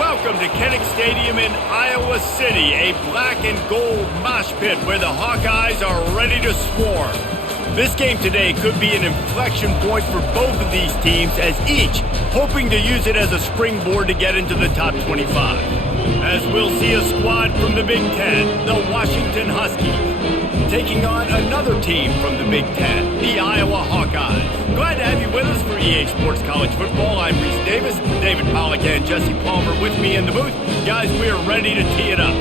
Welcome to Kinnick Stadium in Iowa City, a black and gold mosh pit where the Hawkeyes are ready to swarm. This game today could be an inflection point for both of these teams, as each hoping to use it as a springboard to get into the top 25. As we'll see a squad from the Big Ten, the Washington Huskies, taking on another team from the Big Ten, the Iowa Hawkeyes. Glad to have you with us for EA Sports College Football. I'm Reese Davis, David Pollack and Jesse Palmer with me in the booth. Guys, we are ready to tee it up.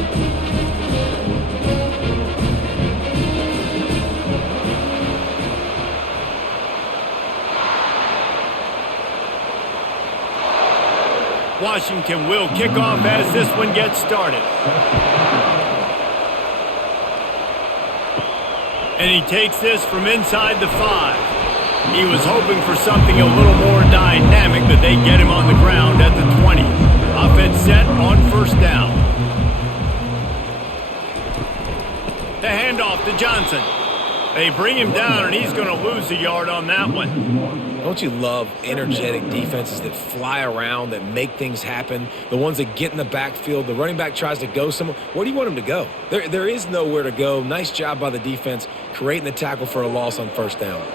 Washington will kick off as this one gets started. And he takes this from inside the 5. He was hoping for something a little more dynamic, but they get him on the ground at the 20. Offense set on first down. The handoff to Johnson. They bring him down, and he's going to lose a yard on that one. Don't you love energetic defenses that fly around, that make things happen? The ones that get in the backfield, the running back tries to go somewhere. Where do you want him to go? There is nowhere to go. Nice job by the defense creating the tackle for a loss on first down.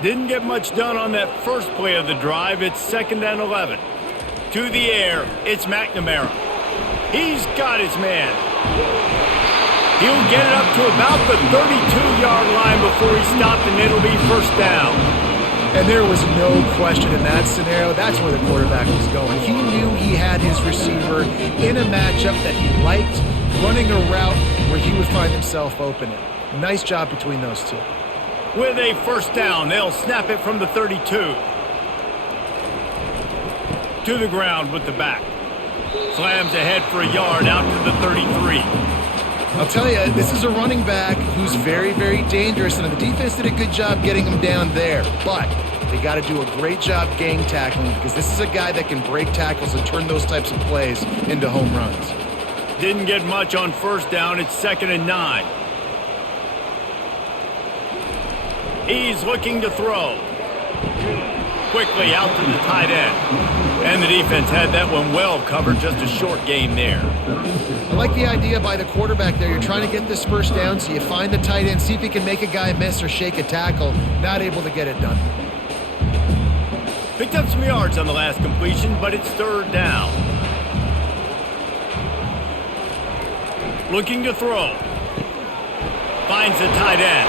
Didn't get much done on that first play of the drive. It's 2nd and 11. To the air, it's McNamara. He's got his man. He'll get it up to about the 32-yard line before he stopped, and it'll be first down. And there was no question in that scenario. That's where the quarterback was going. He knew he had his receiver in a matchup that he liked, running a route where he would find himself open. Nice job between those two. With a first down, they'll snap it from the 32. To the ground with the back. Slams ahead for a yard out to the 33. I'll tell you, this is a running back who's very, very dangerous, and the defense did a good job getting him down there. But they got to do a great job gang tackling, because this is a guy that can break tackles and turn those types of plays into home runs. Didn't get much on first down. It's 2nd and 9. He's looking to throw. Quickly out to the tight end. And the defense had that one well covered, just a short gain there. I like the idea by the quarterback there. You're trying to get this first down, so you find the tight end, see if he can make a guy miss or shake a tackle. Not able to get it done. Picked up some yards on the last completion, but it's 3rd down. Looking to throw. Finds the tight end.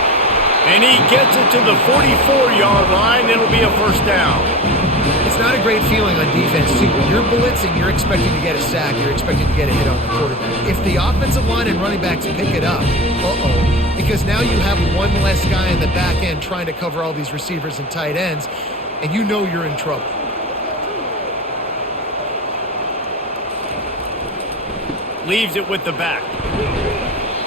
And he gets it to the 44-yard line. It'll be a first down. It's not a great feeling on defense, too. When you're blitzing, you're expecting to get a sack. You're expecting to get a hit on the quarterback. If the offensive line and running backs pick it up, because now you have one less guy in the back end trying to cover all these receivers and tight ends, and you know you're in trouble. Leaves it with the back.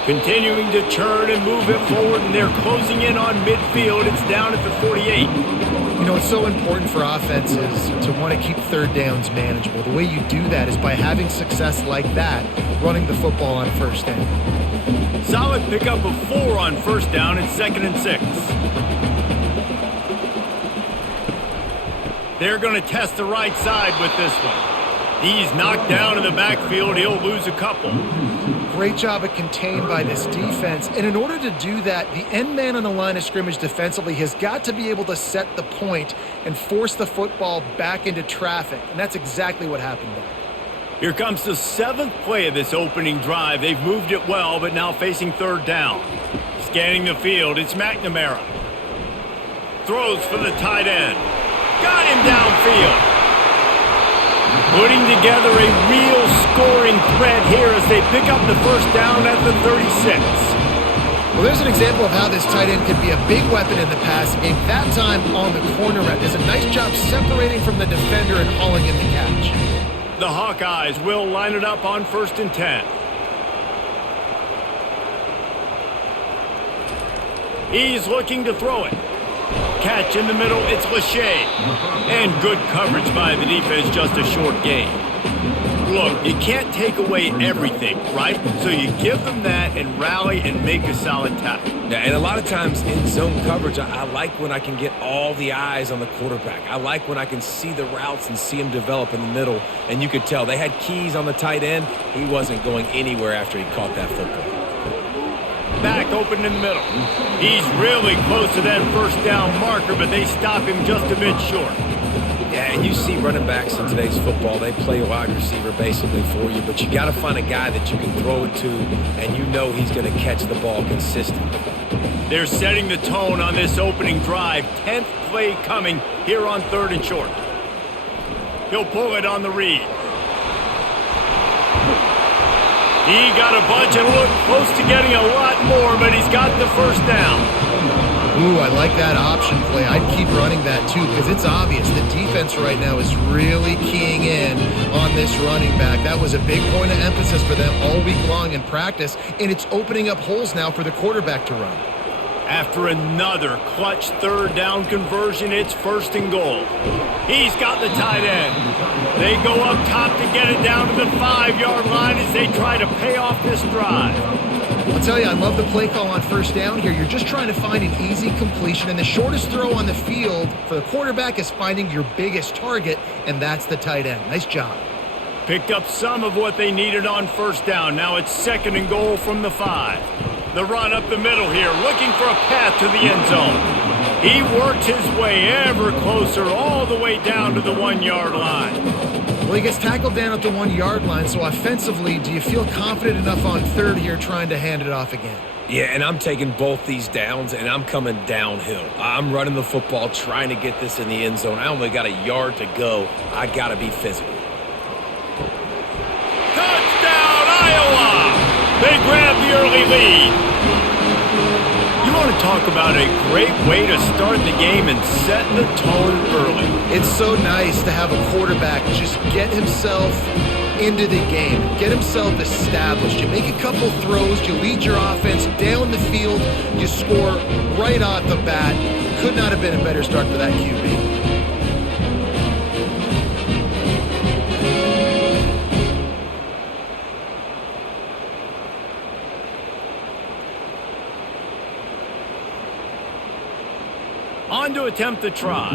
Continuing to churn and move it forward, and they're closing in on midfield. It's down at the 48. You know, it's so important for offenses to want to keep third downs manageable. The way you do that is by having success like that, running the football on first down. Solid pickup of 4 on first down. It's 2nd and 6. They're going to test the right side with this one. He's knocked down in the backfield. He'll lose a couple. Great job of contained by this defense. And in order to do that, the end man on the line of scrimmage defensively has got to be able to set the point and force the football back into traffic. And that's exactly what happened there. Here comes the 7th play of this opening drive. They've moved it well, but now facing 3rd down. Scanning the field, it's McNamara. Throws for the tight end. Got him downfield. Putting together a real scoring threat here as they pick up the first down at the 36. Well, there's an example of how this tight end could be a big weapon in the passing game. That time on the corner route. Does a nice job separating from the defender and hauling in the catch. The Hawkeyes will line it up on 1st and 10. He's looking to throw it. Catch in the middle, it's Lachey. And good coverage by the defense, just a short gain. Look, you can't take away everything, right? So you give them that and rally and make a solid tackle. Yeah, and a lot of times in zone coverage, I like when I can get all the eyes on the quarterback. I like when I can see the routes and see him develop in the middle. And you could tell they had keys on the tight end. He wasn't going anywhere after he caught that football. Back open in the middle. He's really close to that first down marker, but they stop him just a bit short. Yeah, and you see running backs in today's football, they play wide receiver basically for you, but you got to find a guy that you can throw it to, and you know he's going to catch the ball consistently. They're setting the tone on this opening drive. 10th play coming here on 3rd and short. He'll pull it on the read. He got a bunch and looked close to getting a lot more, but he's got the first down. Ooh, I like that option play. I'd keep running that too because it's obvious the defense right now is really keying in on this running back. That was a big point of emphasis for them all week long in practice, and it's opening up holes now for the quarterback to run. After another clutch 3rd down conversion, it's 1st and goal. He's got the tight end. They go up top to get it down to the 5-yard line as they try to pay off this drive. I'll tell you, I love the play call on 1st down here. You're just trying to find an easy completion, and the shortest throw on the field for the quarterback is finding your biggest target, and that's the tight end. Nice job. Picked up some of what they needed on 1st down. Now it's 2nd and goal from the 5. The run up the middle here, looking for a path to the end zone. He works his way ever closer all the way down to the 1-yard line. Well, he gets tackled down at the 1-yard line, so offensively, do you feel confident enough on 3rd here trying to hand it off again? Yeah, and I'm taking both these downs, and I'm coming downhill. I'm running the football, trying to get this in the end zone. I only got a yard to go. I got to be physical. Touchdown, Iowa! They grab the early lead. You want to talk about a great way to start the game and set the tone early. It's so nice to have a quarterback just get himself into the game, get himself established. You make a couple throws, you lead your offense down the field, you score right off the bat. Could not have been a better start for that QB. On to attempt the try.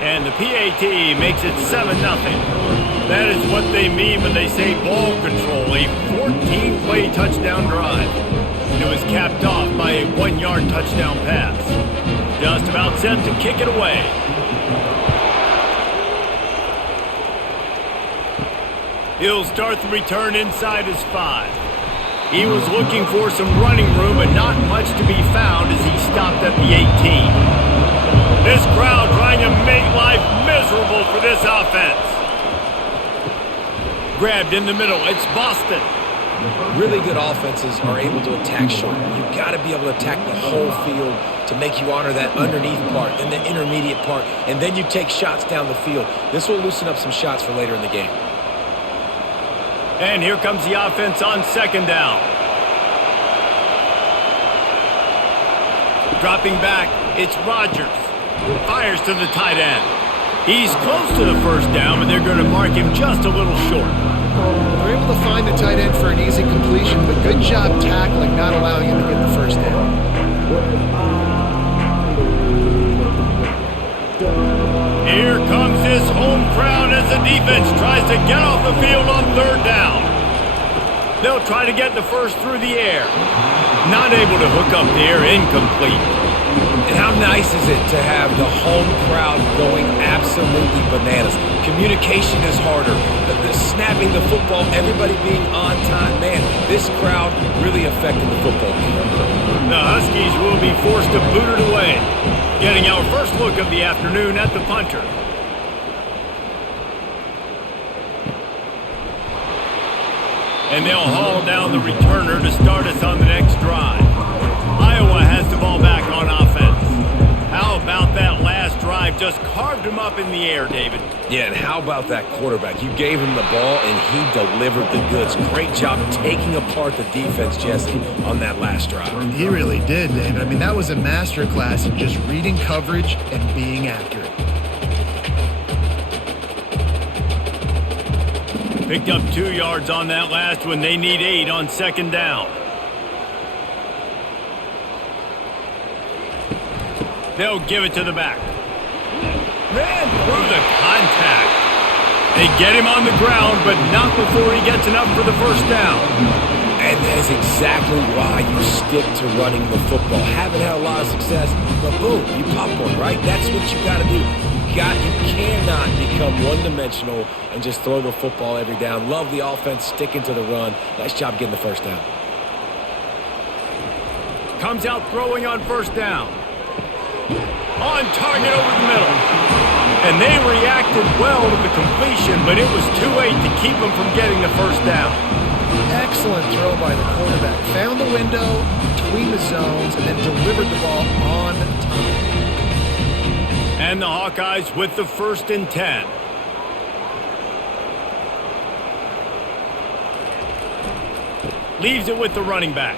And the PAT makes it 7-0. That is what they mean when they say ball control, a 14-play touchdown drive. It was capped off by a 1-yard touchdown pass. Just about set to kick it away. He'll start the return inside his 5. He was looking for some running room, but not much to be found as he stopped at the 18. This crowd trying to make life miserable for this offense. Grabbed in the middle, it's Boston. Really good offenses are able to attack short. You've got to be able to attack the whole field to make you honor that underneath part, then the intermediate part, and then you take shots down the field. This will loosen up some shots for later in the game. And here comes the offense on 2nd down. Dropping back, it's Rodgers. Fires to the tight end. He's close to the 1st down, but they're going to mark him just a little short. They're able to find the tight end for an easy completion, but good job tackling, not allowing him to get the 1st down. Here comes this home crowd as the defense tries to get off the field on 3rd down. They'll try to get the first through the air. Not able to hook up there, incomplete. And how nice is it to have the home crowd going absolutely bananas? Communication is harder. The snapping the football, everybody being on time. Man, this crowd really affected the football game. The Huskies will be forced to boot it away. Getting our first look of the afternoon at the punter. And they'll haul down the returner to start us on the next drive. Iowa has the ball back on offense. How about that last drive just carved him up in the air, David. Yeah, and how about that quarterback? You gave him the ball, and he delivered the goods. Great job taking apart the defense, Jesse, on that last drive. He really did, David. I mean, that was a masterclass in just reading coverage and being accurate. Picked up 2 yards on that last one. They need 8 on second down. They'll give it to the back. Ran through the contact. They get him on the ground, but not before he gets enough for the first down. And that is exactly why you stick to running the football. Haven't had a lot of success, but boom, you pop one, right? That's what you got to do. You cannot become one-dimensional and just throw the football every down. Love the offense, sticking to the run. Nice job getting the first down. Comes out throwing on first down. On target over the middle. And they reacted well to the completion, but it was too late to keep them from getting the first down. Excellent throw by the quarterback. Found the window between the zones and then delivered the ball on time. And the Hawkeyes with the 1st and 10. Leaves it with the running back.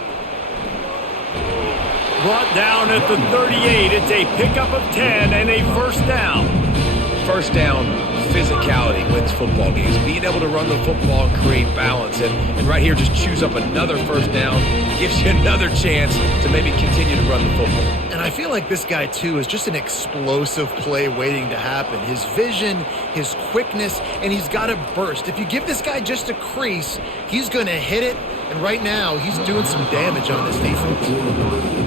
Brought down at the 38. It's a pickup of 10 and a first down. First down, physicality wins football games. Being able to run the football and create balance. And right here, just choose up another first down. Gives you another chance to maybe continue to run the football. And I feel like this guy, too, is just an explosive play waiting to happen. His vision, his quickness, and he's got a burst. If you give this guy just a crease, he's going to hit it. And right now, he's doing some damage on this defense.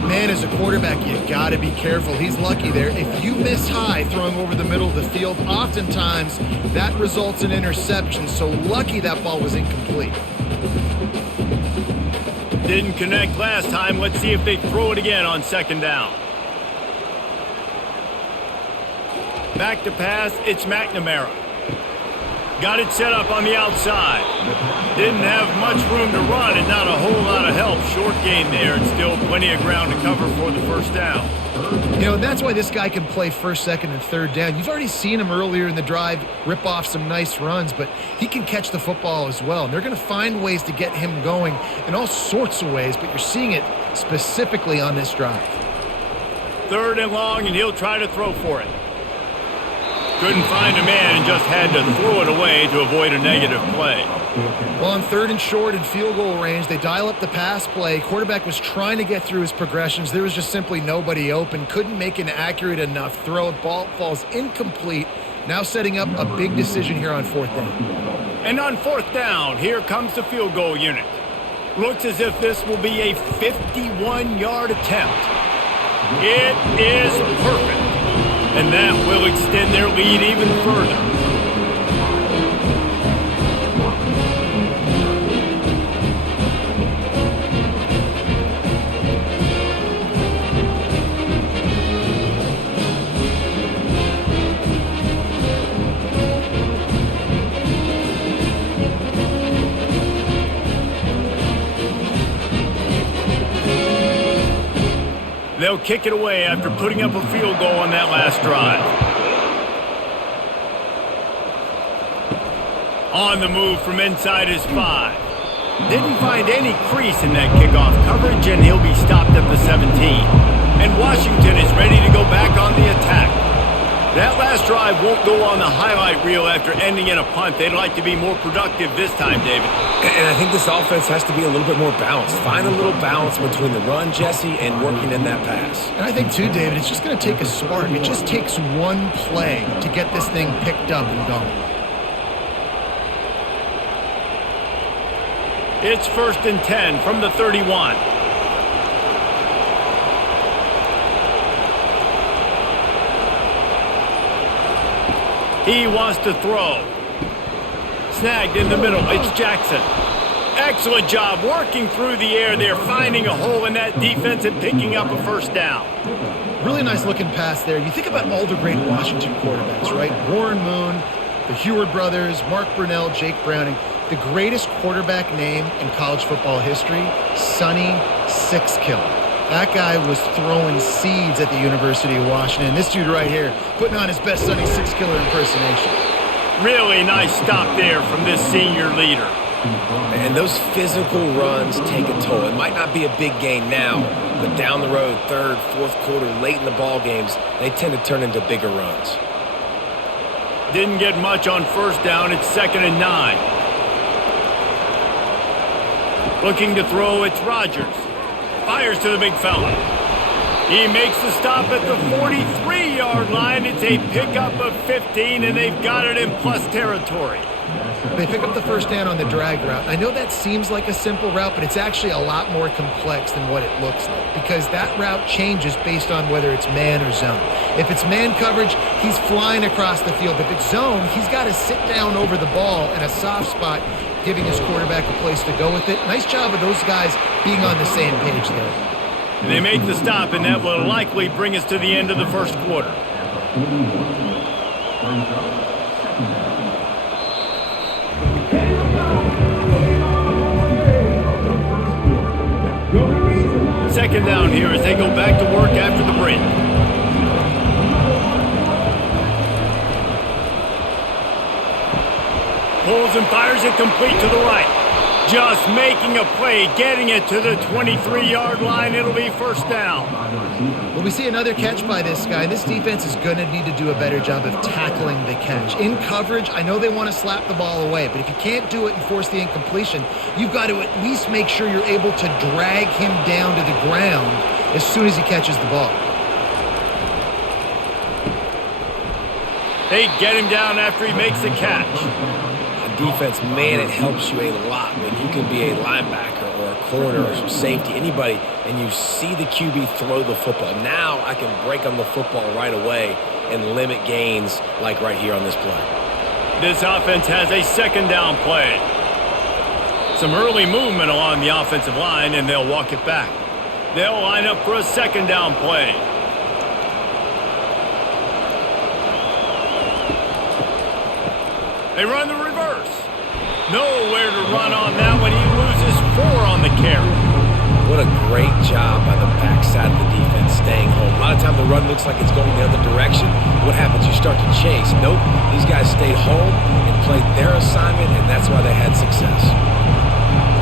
Man, as a quarterback, you got to be careful. He's lucky there. If you miss high throwing over the middle of the field, oftentimes that results in interception. So lucky that ball was incomplete. Didn't connect last time. Let's see if they throw it again on second down. Back to pass, it's McNamara. Got it set up on the outside. Didn't have much room to run and not a whole lot of help. Short game there and still plenty of ground to cover for the first down. You know, and that's why this guy can play first, second, and third down. You've already seen him earlier in the drive rip off some nice runs, but he can catch the football as well. And they're going to find ways to get him going in all sorts of ways, but you're seeing it specifically on this drive. 3rd and long, and he'll try to throw for it. Couldn't find a man and just had to throw it away to avoid a negative play. Well, on 3rd and short and field goal range, they dial up the pass play. Quarterback was trying to get through his progressions. There was just simply nobody open. Couldn't make an accurate enough throw. Ball falls incomplete. Now setting up a big decision here on 4th down. And on 4th down, here comes the field goal unit. Looks as if this will be a 51-yard attempt. It is perfect. And that will extend their lead even further. They'll kick it away after putting up a field goal on that last drive. On the move from inside his 5. Didn't find any crease in that kickoff coverage, and he'll be stopped at the 17. And Washington is ready to go back on the attack. That last drive won't go on the highlight reel after ending in a punt. They'd like to be more productive this time, David. And I think this offense has to be a little bit more balanced. Find a little balance between the run, Jesse, and working in that pass. And I think, too, David, it's just going to take a spark. It just takes one play to get this thing picked up and going. It's 1st and 10 from the 31. He wants to throw. Snagged in the middle. It's Jackson. Excellent job working through the air there, finding a hole in that defense and picking up a first down. Really nice looking pass there. You think about all the great Washington quarterbacks, right? Warren Moon, the Heward brothers, Mark Brunell, Jake Browning. The greatest quarterback name in college football history, Sonny Sixkill. That guy was throwing seeds at the University of Washington. This dude right here, putting on his best Sonny Six Killer impersonation. Really nice stop there from this senior leader. And those physical runs take a toll. It might not be a big gain now, but down the road, third, fourth quarter, late in the ball games, they tend to turn into bigger runs. Didn't get much on first down. It's 2nd and 9. Looking to throw, it's Rodgers. Fires to the big fella. He makes the stop at the 43-yard line. It's a pickup of 15, and they've got it in plus territory. They pick up the first down on the drag route. I know that seems like a simple route, but it's actually a lot more complex than what it looks like because that route changes based on whether it's man or zone. If it's man coverage, he's flying across the field. If it's zone, he's got to sit down over the ball in a soft spot, giving his quarterback a place to go with it. Nice job of those guys being on the same page there. And they make the stop, and that will likely bring us to the end of the first quarter. Second down here as they go back to work after the break. Pulls and fires it complete to the right. Just making a play, getting it to the 23-yard line. It'll be first down. Well, we see another catch by this guy. This defense is going to need to do a better job of tackling the catch. In coverage, I know they want to slap the ball away, but if you can't do it and force the incompletion, you've got to at least make sure you're able to drag him down to the ground as soon as he catches the ball. They get him down after he makes the catch. Defense, man, it helps you a lot when you can be a linebacker or a corner or some safety, anybody, and you see the QB throw the football. Now I can break on the football right away and limit gains like right here on this play. This offense has a second down play. Some early movement along the offensive line, and they'll walk it back. They'll line up for a second down play. They run the reverse. Nowhere to run on that one. He loses 4 on the carry. What a great job by the backside of the defense staying home. A lot of time the run looks like it's going the other direction. What happens? You start to chase. Nope. These guys stayed home and played their assignment, and that's why they had success.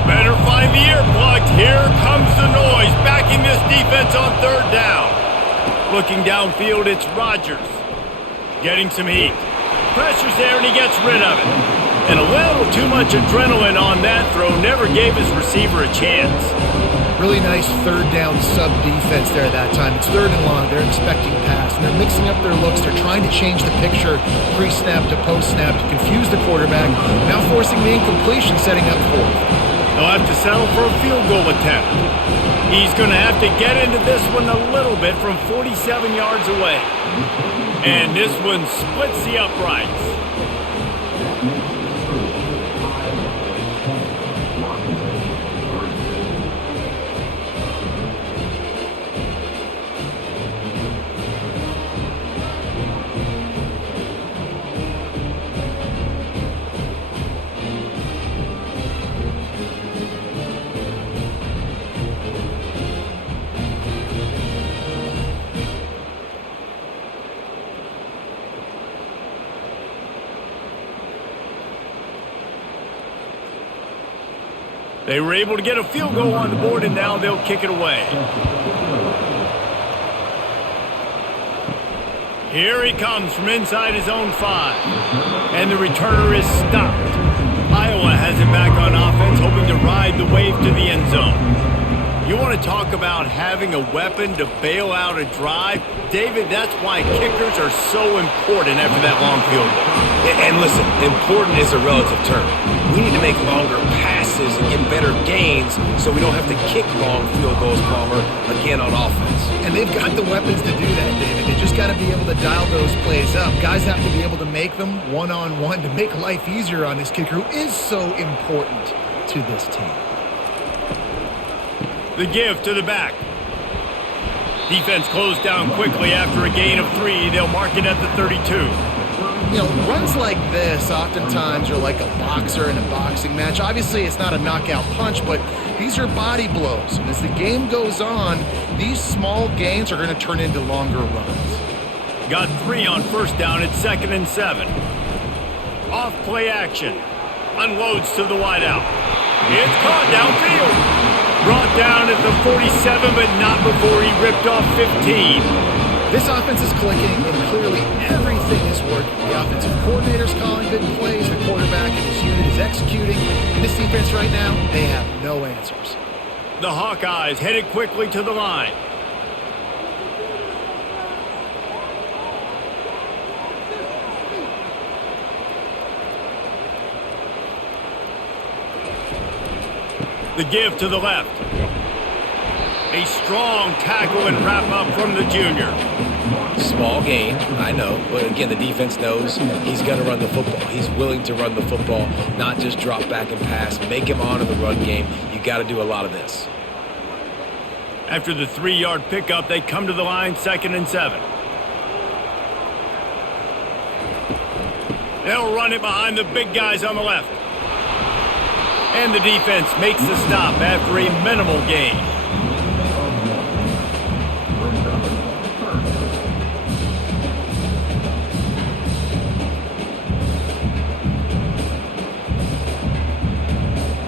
Better find the earplugs. Here comes the noise. Backing this defense on third down. Looking downfield, it's Rodgers. Getting some heat. Pressure's there, and he gets rid of it. And a little too much adrenaline on that throw never gave his receiver a chance. Really nice third down sub defense there that time. It's third and long. They're expecting pass, and they're mixing up their looks. They're trying to change the picture pre-snap to post-snap to confuse the quarterback, now forcing the incompletion, setting up fourth. They'll have to settle for a field goal attempt. He's going to have to get into this one a little bit from 47 yards away. And this one splits the uprights. They were able to get a field goal on the board, and now they'll kick it away. Here he comes from inside his own 5. And the returner is stopped. Iowa has it back on offense, hoping to ride the wave to the end zone. You want to talk about having a weapon to bail out a drive? David, that's why kickers are so important after that long field goal. And listen, important is a relative term. We need to make longer passes and get better gains so we don't have to kick long field goals, Palmer, again on offense. And they've got the weapons to do that, David. They just got to be able to dial those plays up. Guys have to be able to make them one-on-one to make life easier on this kicker who is so important to this team. The give to the back. Defense closed down quickly after a gain of 3. They'll mark it at the 32. Runs like this oftentimes are like a boxer in a boxing match. Obviously, it's not a knockout punch, but these are body blows. And as the game goes on, these small gains are going to turn into longer runs. Got 3 on first down at 2nd and 7. Off play action. Unloads to the wideout. It's caught downfield. Brought down at the 47, but not before he ripped off 15. This offense is clicking, and clearly everything is working. The offensive coordinator's calling good plays. The quarterback and his unit is executing. And this defense right now, they have no answers. The Hawkeyes headed quickly to the line. The give to the left. A strong tackle and wrap up from the junior. Small gain, I know. But again, the defense knows he's going to run the football. He's willing to run the football, not just drop back and pass. Make him honor the run game. You got to do a lot of this. After the 3-yard pickup, they come to the line 2nd and 7. They'll run it behind the big guys on the left. And the defense makes the stop after a minimal gain.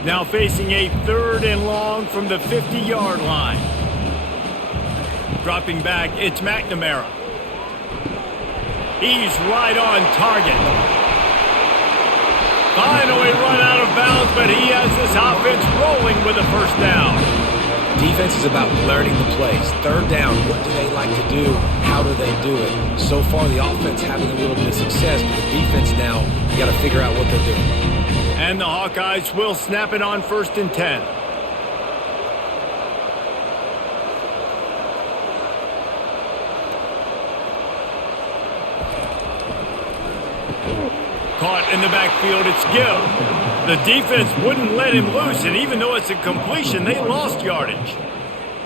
Now facing a 3rd and long from the 50-yard line. Dropping back, it's McNamara. He's right on target. Finally run out of bounds, but he has this offense rolling with a first down. Defense is about learning the plays. 3rd down, what do they like to do? How do they do it? So far, the offense having a little bit of success, but the defense now, you got to figure out what they're doing. And the Hawkeyes will snap it on 1st and 10. Caught in the backfield, it's Gill. The defense wouldn't let him loose, and even though it's a completion, they lost yardage.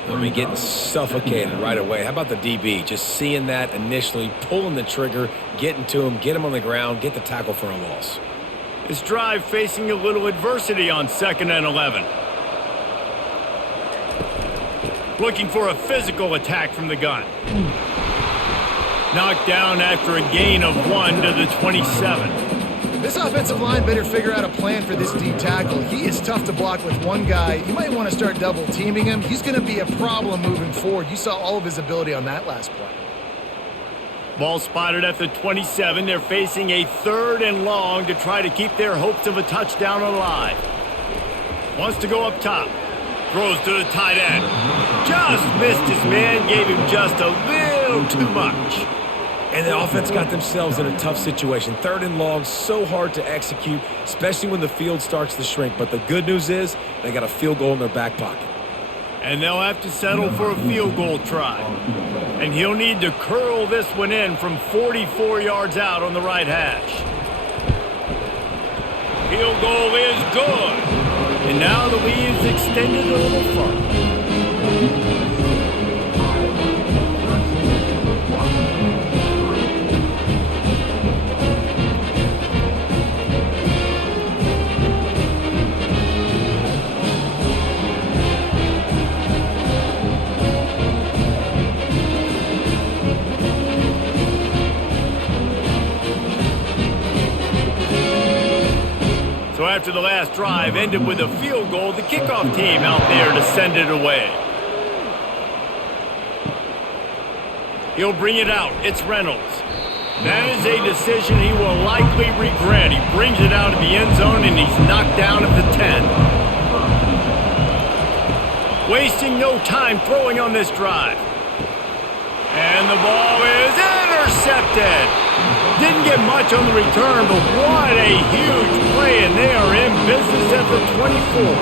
I mean, getting suffocated right away. How about the DB? Just seeing that initially, pulling the trigger, getting to him, get him on the ground, get the tackle for a loss. This drive facing a little adversity on 2nd and 11. Looking for a physical attack from the gun. Knocked down after a gain of 1 to the 27. This offensive line better figure out a plan for this D tackle. He is tough to block with one guy. You might want to start double teaming him. He's going to be a problem moving forward. You saw all of his ability on that last play. Ball spotted at the 27. They're facing a 3rd and long to try to keep their hopes of a touchdown alive. Wants to go up top. Throws to the tight end. Just missed his man. Gave him just a little too much. And the offense got themselves in a tough situation. 3rd and long, so hard to execute, especially when the field starts to shrink. But the good news is they got a field goal in their back pocket. And they'll have to settle for a field goal try. And he'll need to curl this one in from 44 yards out on the right hash. Field goal is good. And now the lead is extended a little further. So after the last drive ended with a field goal, the kickoff team out there to send it away. He'll bring it out. It's Reynolds. That is a decision he will likely regret. He brings it out of the end zone, and he's knocked down at the 10. Wasting no time throwing on this drive. And the ball is intercepted. Didn't get much on the return, but what a huge play, and they are in business at the 24.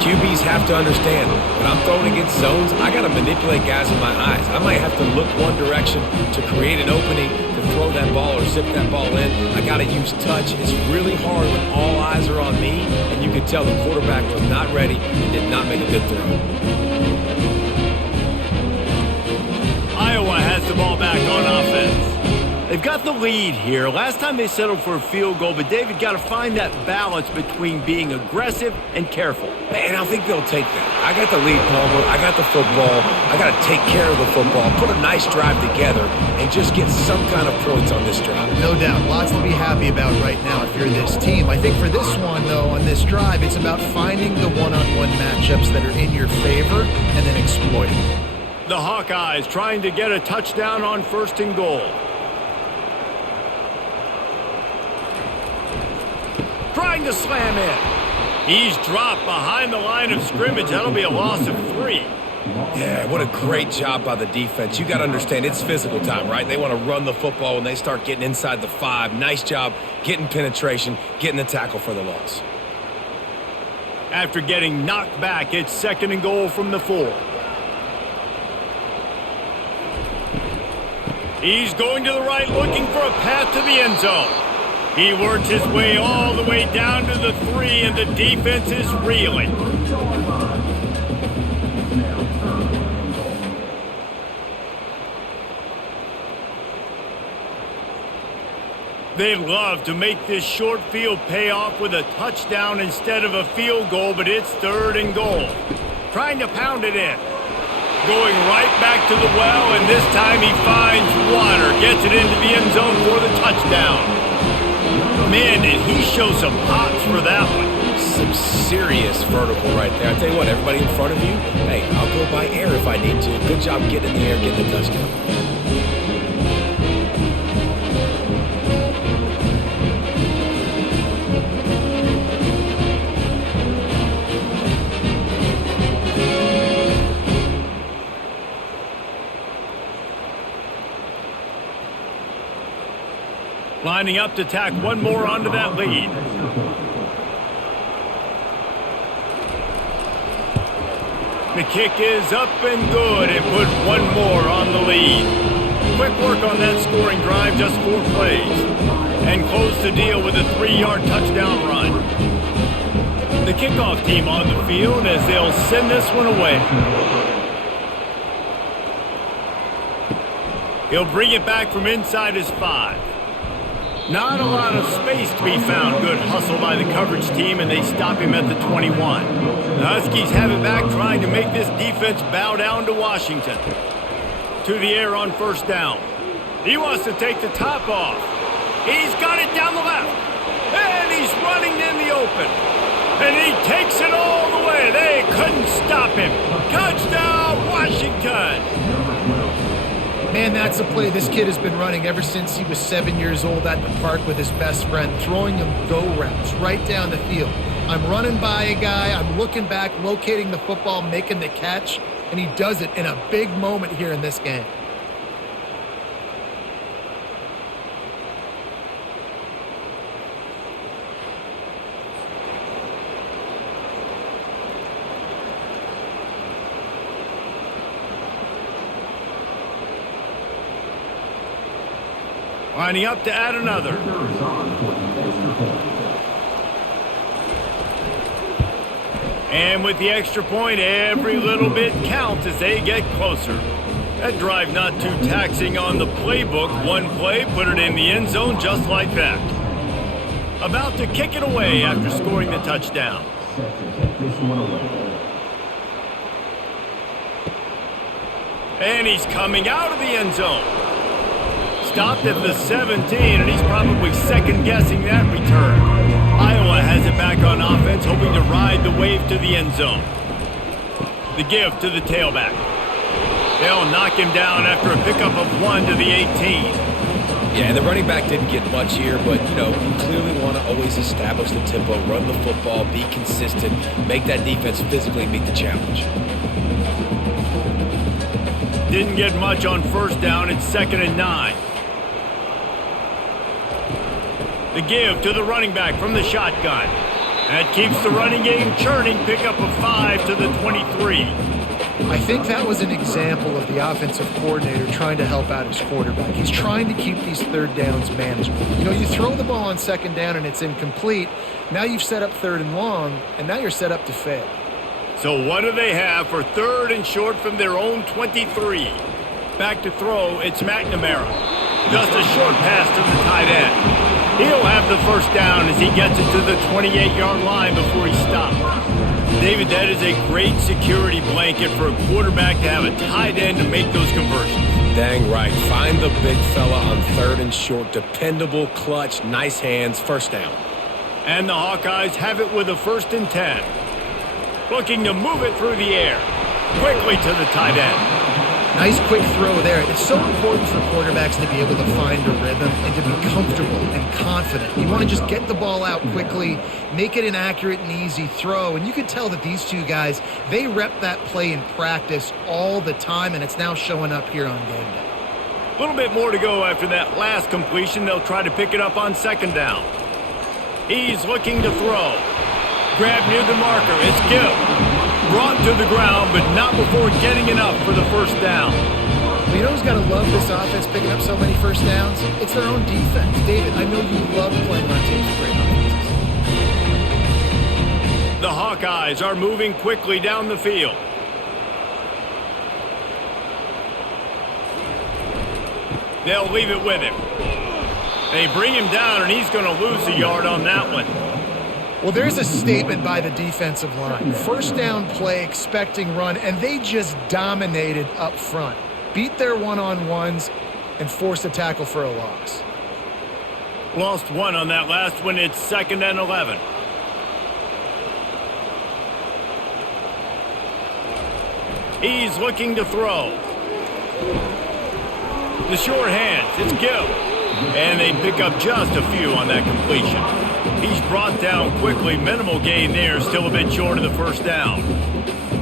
QBs have to understand, when I'm throwing against zones, I got to manipulate guys with my eyes. I might have to look one direction to create an opening to throw that ball or zip that ball in. I got to use touch. It's really hard when all eyes are on me, and you can tell the quarterback was not ready and did not make a good throw. Iowa has the ball back on offense. They They've got the lead here. Last time they settled for a field goal, but David got to find that balance between being aggressive and careful. And I think they'll take that. I got the lead, Palmer. I got the football. I got to take care of the football, put a nice drive together, and just get some kind of points on this drive. No doubt. Lots to be happy about right now if you're this team. I think for this one, though, on this drive, it's about finding the one-on-one matchups that are in your favor and then exploiting them. The Hawkeyes trying to get a touchdown on 1st and goal. Trying to slam in. He's dropped behind the line of scrimmage. That'll be a loss of 3. Yeah, what a great job by the defense. You got to understand, it's physical time, right? They want to run the football when they start getting inside the 5. Nice job getting penetration, getting the tackle for the loss. After getting knocked back, it's 2nd and goal from the 4. He's going to the right, looking for a path to the end zone. He works his way all the way down to the 3, and the defense is reeling. They'd love to make this short field pay off with a touchdown instead of a field goal, but it's 3rd and goal. Trying to pound it in. Going right back to the well, and this time he finds water. Gets it into the end zone for the touchdown. Man, did he show some hops for that one. Some serious vertical right there. I tell you what, everybody in front of you, hey, I'll go by air if I need to. Good job getting in the air, getting the touchdown. Lining up to tack one more onto that lead. The kick is up and good, and put one more on the lead. Quick work on that scoring drive, just 4 plays. And close the deal with a 3-yard touchdown run. The kickoff team on the field as they'll send this one away. He'll bring it back from inside his 5. Not a lot of space to be found. Good hustle by the coverage team, and they stop him at the 21. The Huskies have it back, trying to make this defense bow down to Washington. To the air on 1st down. He wants to take the top off. He's got it down the left. And he's running in the open. And he takes it all the way. They couldn't stop him. Touchdown, Washington! Man, that's a play this kid has been running ever since he was 7 years old at the park with his best friend, throwing him go routes right down the field. I'm running by a guy, I'm looking back, locating the football, making the catch, and he does it in a big moment here in this game. Lining up to add another. And with the extra point, every little bit counts as they get closer. That drive not too taxing on the playbook. One play, put it in the end zone just like that. About to kick it away after scoring the touchdown. And he's coming out of the end zone. Stopped at the 17, and he's probably second-guessing that return. Iowa has it back on offense, hoping to ride the wave to the end zone. The give to the tailback. They'll knock him down after a pickup of 1 to the 18. Yeah, the running back didn't get much here, but, you clearly want to always establish the tempo, run the football, be consistent, make that defense physically meet the challenge. Didn't get much on 1st down. It's 2nd and 9. The give to the running back from the shotgun. That keeps the running game churning. Pickup of 5 to the 23. I think that was an example of the offensive coordinator trying to help out his quarterback. He's trying to keep these 3rd downs manageable. You throw the ball on 2nd down and it's incomplete. Now you've set up 3rd and long, and now you're set up to fail. So what do they have for 3rd and short from their own 23? Back to throw, it's McNamara. Just a short pass to the tight end. He'll have the first down as he gets it to the 28-yard line before he stops. David, that is a great security blanket for a quarterback to have a tight end to make those conversions. Dang right. Find the big fella on 3rd and short. Dependable, clutch, nice hands, first down. And the Hawkeyes have it with a 1st and 10. Looking to move it through the air. Quickly to the tight end. Nice quick throw there. It's so important for quarterbacks to be able to find a rhythm and to be comfortable and confident. You want to just get the ball out quickly, make it an accurate and easy throw. And you can tell that these two guys, they rep that play in practice all the time, and it's now showing up here on game day. A little bit more to go after that last completion. They'll try to pick it up on 2nd down. He's looking to throw. Grab near the marker. It's Gill. Brought to the ground, but not before getting enough for the first down. Well, you know who's got to love this offense picking up so many first downs? It's their own defense. David, I know you love playing on teams with great offenses. The Hawkeyes are moving quickly down the field. They'll leave it with him. They bring him down, and he's going to lose a yard on that one. Well, there's a statement by the defensive line. First down play, expecting run, and they just dominated up front. Beat their one-on-ones and forced a tackle for a loss. Lost one on that last one. It's 2nd and 11. He's looking to throw. The short hands. It's Gill. And they pick up just a few on that completion. He's brought down quickly. Minimal gain there. Still a bit short of the first down.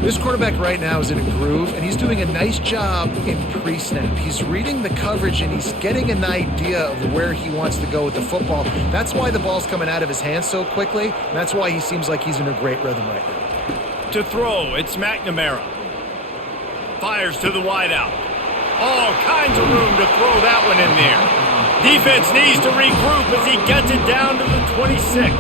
This quarterback right now is in a groove, and he's doing a nice job in pre-snap. He's reading the coverage, and he's getting an idea of where he wants to go with the football. That's why the ball's coming out of his hands so quickly, and that's why he seems like he's in a great rhythm right now. To throw, it's McNamara. Fires to the wideout. All kinds of room to throw that one in there. Defense needs to regroup as he gets it down to the 26.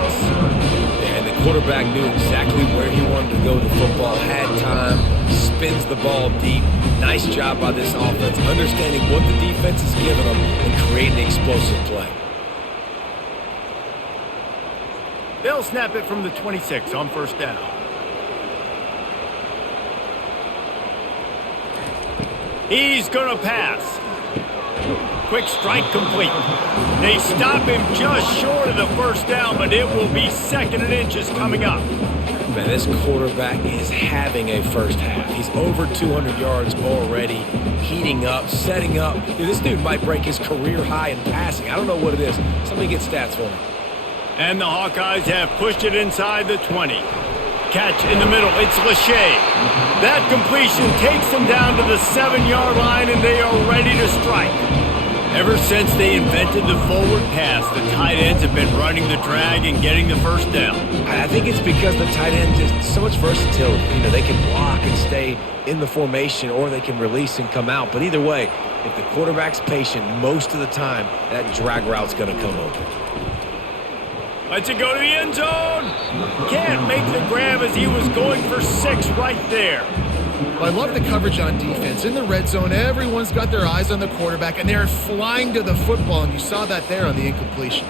And the quarterback knew exactly where he wanted to go with the football, had time, spins the ball deep. Nice job by this offense, understanding what the defense is giving them and creating the explosive play. They'll snap it from the 26 on first down. He's going to pass. Quick strike complete. They stop him just short of the first down, but it will be 2nd and inches coming up. Man, this quarterback is having a first half. He's over 200 yards already, heating up, setting up. Dude, this dude might break his career high in passing. I don't know what it is. Somebody get stats for me. And the Hawkeyes have pushed it inside the 20. Catch in the middle. It's Lachey. That completion takes them down to the 7-yard line, and they are ready to strike. Ever since they invented the forward pass, the tight ends have been running the drag and getting the first down. I think it's because the tight end is so much versatility. You know, they can block and stay in the formation, or they can release and come out. But either way, if the quarterback's patient most of the time, that drag route's going to come open. Lets it go to the end zone. Can't make the grab as he was going for 6 right there. Well, I love the coverage on defense. In the red zone, everyone's got their eyes on the quarterback, and they're flying to the football, and you saw that there on the incompletion.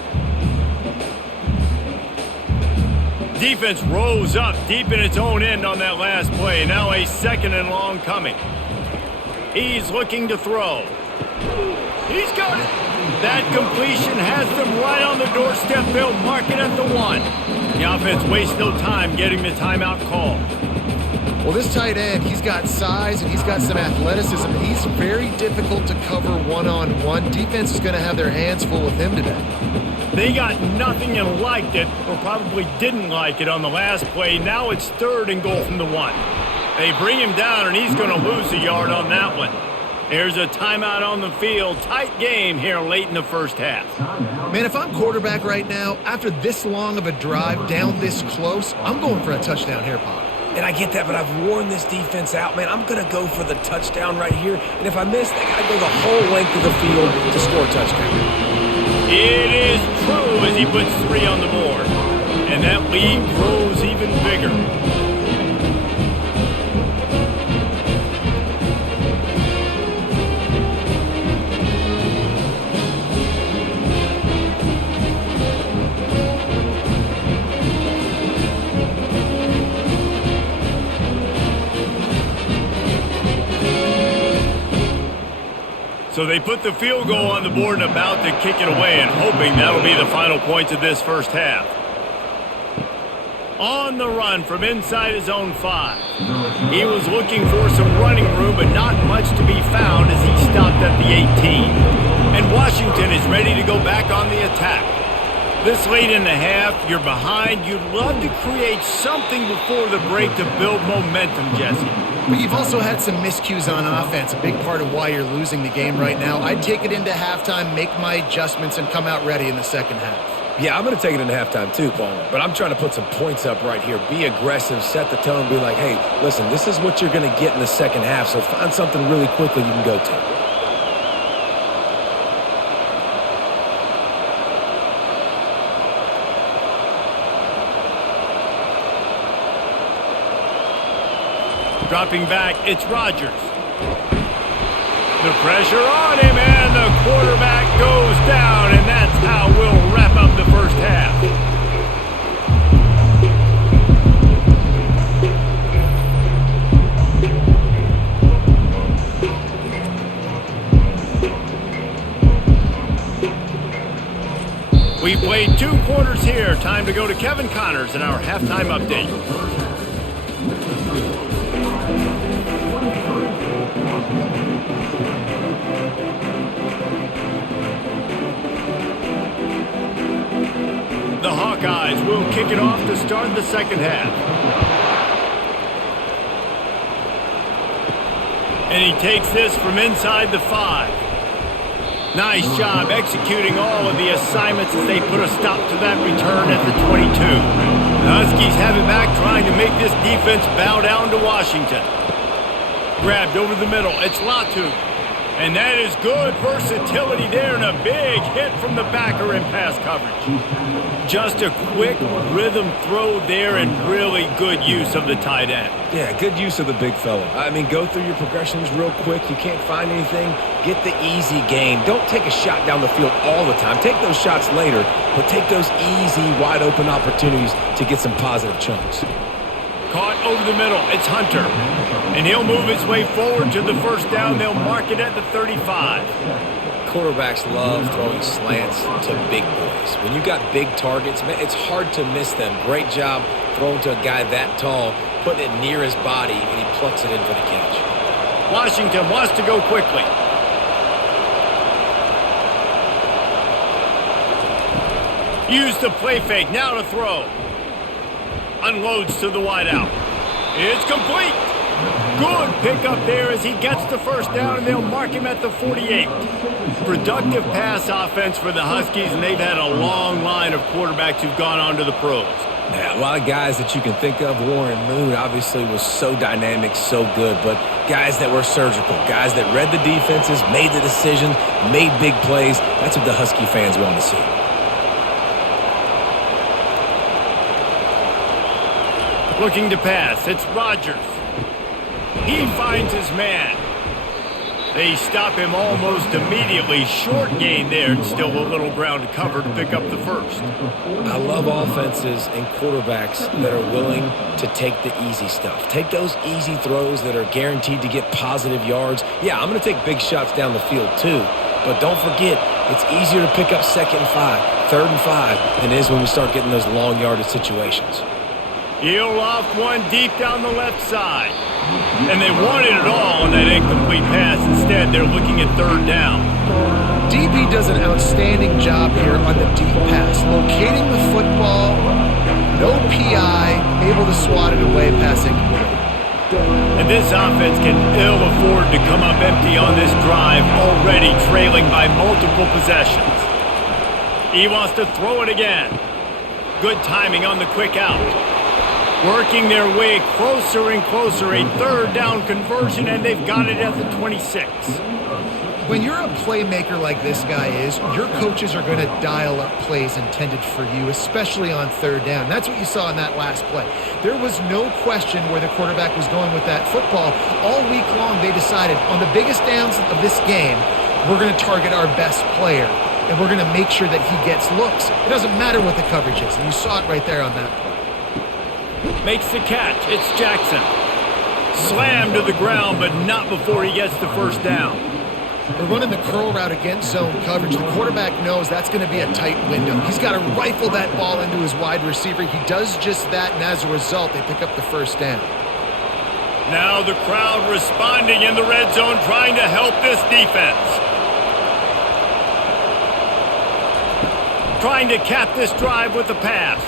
Defense rose up deep in its own end on that last play. Now a 2nd and long coming. He's looking to throw. He's got it. That completion has them right on the doorstep. They'll mark it at the 1. The offense wastes no time getting the timeout call. Well, this tight end, he's got size and he's got some athleticism. He's very difficult to cover one-on-one. Defense is going to have their hands full with him today. They got nothing and liked it, or probably didn't like it on the last play. Now it's 3rd and goal from the 1. They bring him down, and he's going to lose a yard on that one. There's a timeout on the field. Tight game here late in the first half. Man, if I'm quarterback right now, after this long of a drive down this close, I'm going for a touchdown here, Pop. And I get that, but I've worn this defense out, man. I'm going to go for the touchdown right here. And if I miss, they got to go the whole length of the field to score a touchdown. It is true as he puts 3 on the board. And that lead grows even bigger. So they put the field goal on the board and about to kick it away and hoping that'll be the final points of this first half. On the run from inside his own 5. He was looking for some running room, but not much to be found as he stopped at the 18. And Washington is ready to go back on the attack. This late in the half, you're behind. You'd love to create something before the break to build momentum, Jesse. But you've also had some miscues on offense, a big part of why you're losing the game right now. I'd take it into halftime, make my adjustments, and come out ready in the second half. Yeah, I'm going to take it into halftime too, Paul. But I'm trying to put some points up right here. Be aggressive, set the tone, be like, hey, listen, this is what you're going to get in the second half, so find something really quickly you can go to. Dropping back, it's Rodgers. The pressure on him, and the quarterback goes down, and that's how we'll wrap up the first half. We've played 2 quarters here. Time to go to Kevin Connors in our halftime update. The Hawkeyes will kick it off to start the second half. And he takes this from inside the 5. Nice job executing all of the assignments as they put a stop to that return at the 22. The Huskies have it back, trying to make this defense bow down to Washington. Grabbed over the middle. It's Latu. And that is good versatility there, and a big hit from the backer in pass coverage. Just a quick rhythm throw there, and really good use of the tight end. Yeah, good use of the big fella. I mean, go through your progressions real quick. You can't find anything, get the easy gain. Don't take a shot down the field all the time. Take those shots later, but take those easy, wide-open opportunities to get some positive chunks. Caught over the middle. It's Hunter. And he'll move his way forward to the first down. They'll mark it at the 35. Quarterbacks love throwing slants to big boys. When you've got big targets, man, it's hard to miss them. Great job throwing to a guy that tall, putting it near his body, and he plucks it in for the catch. Washington wants to go quickly. Use the play fake. Now to throw. Unloads to the wideout. It's complete. Good pickup there as he gets the first down, and they'll mark him at the 48. Productive pass offense for the Huskies, and they've had a long line of quarterbacks who've gone on to the pros. Yeah, a lot of guys that you can think of. Warren Moon obviously was so dynamic, so good, but guys that were surgical, guys that read the defenses, made the decisions, made big plays. That's what the Husky fans want to see. Looking to pass, it's Rodgers. He finds his man. They stop him almost immediately. Short gain there, and still a little ground to cover to pick up the first. I love offenses and quarterbacks that are willing to take the easy stuff. Take those easy throws that are guaranteed to get positive yards. Yeah, I'm going to take big shots down the field too, but don't forget, it's easier to pick up 2nd and 5, 3rd and 5 than it is when we start getting those long yardage situations. He'll off one deep down the left side. And they wanted it all on that incomplete pass. Instead, they're looking at 3rd down. DB does an outstanding job here on the deep pass. Locating the football, no PI, able to swat it away, passing. And this offense can ill afford to come up empty on this drive, already trailing by multiple possessions. He wants to throw it again. Good timing on the quick out. Working their way closer and closer, a 3rd down conversion, and they've got it at the 26. When you're a playmaker like this guy is, your coaches are going to dial up plays intended for you, especially on 3rd down. That's what you saw in that last play. There was no question where the quarterback was going with that football. All week long, they decided on the biggest downs of this game, we're going to target our best player, and we're going to make sure that he gets looks. It doesn't matter what the coverage is, and you saw it right there on that play. Makes the catch. It's Jackson. Slammed to the ground, but not before he gets the first down. We're running the curl route against zone coverage. The quarterback knows that's going to be a tight window. He's got to rifle that ball into his wide receiver. He does just that, and as a result, they pick up the first down. Now the crowd responding in the red zone, trying to help this defense. Trying to cap this drive with the pass.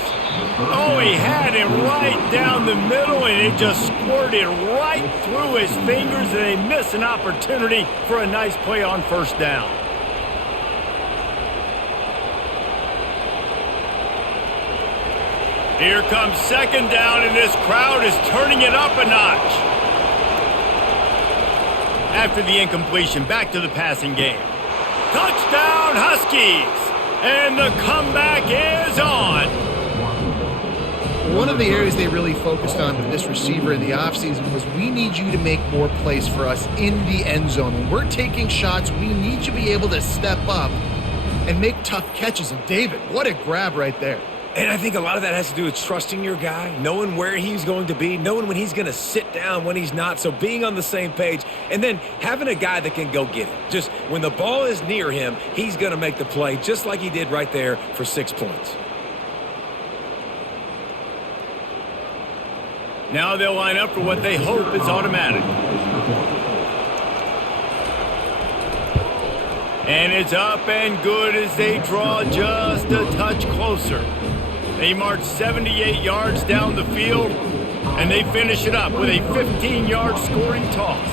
Oh, he had it right down the middle, and it just squirted right through his fingers, and they miss an opportunity for a nice play on first down. Here comes second down, and this crowd is turning it up a notch. After the incompletion, back to the passing game. Touchdown, Huskies! And the comeback is on. One of the areas they really focused on with this receiver in the offseason was we need you to make more plays for us in the end zone. When we're taking shots, we need you to be able to step up and make tough catches. And David, what a grab right there. And I think a lot of that has to do with trusting your guy, knowing where he's going to be, knowing when he's going to sit down, when he's not, so being on the same page, and then having a guy that can go get it. Just when the ball is near him, he's going to make the play, just like he did right there for 6 points. Now they'll line up for what they hope is automatic. And it's up and good as they draw just a touch closer. They march 78 yards down the field, and they finish it up with a 15-yard scoring toss.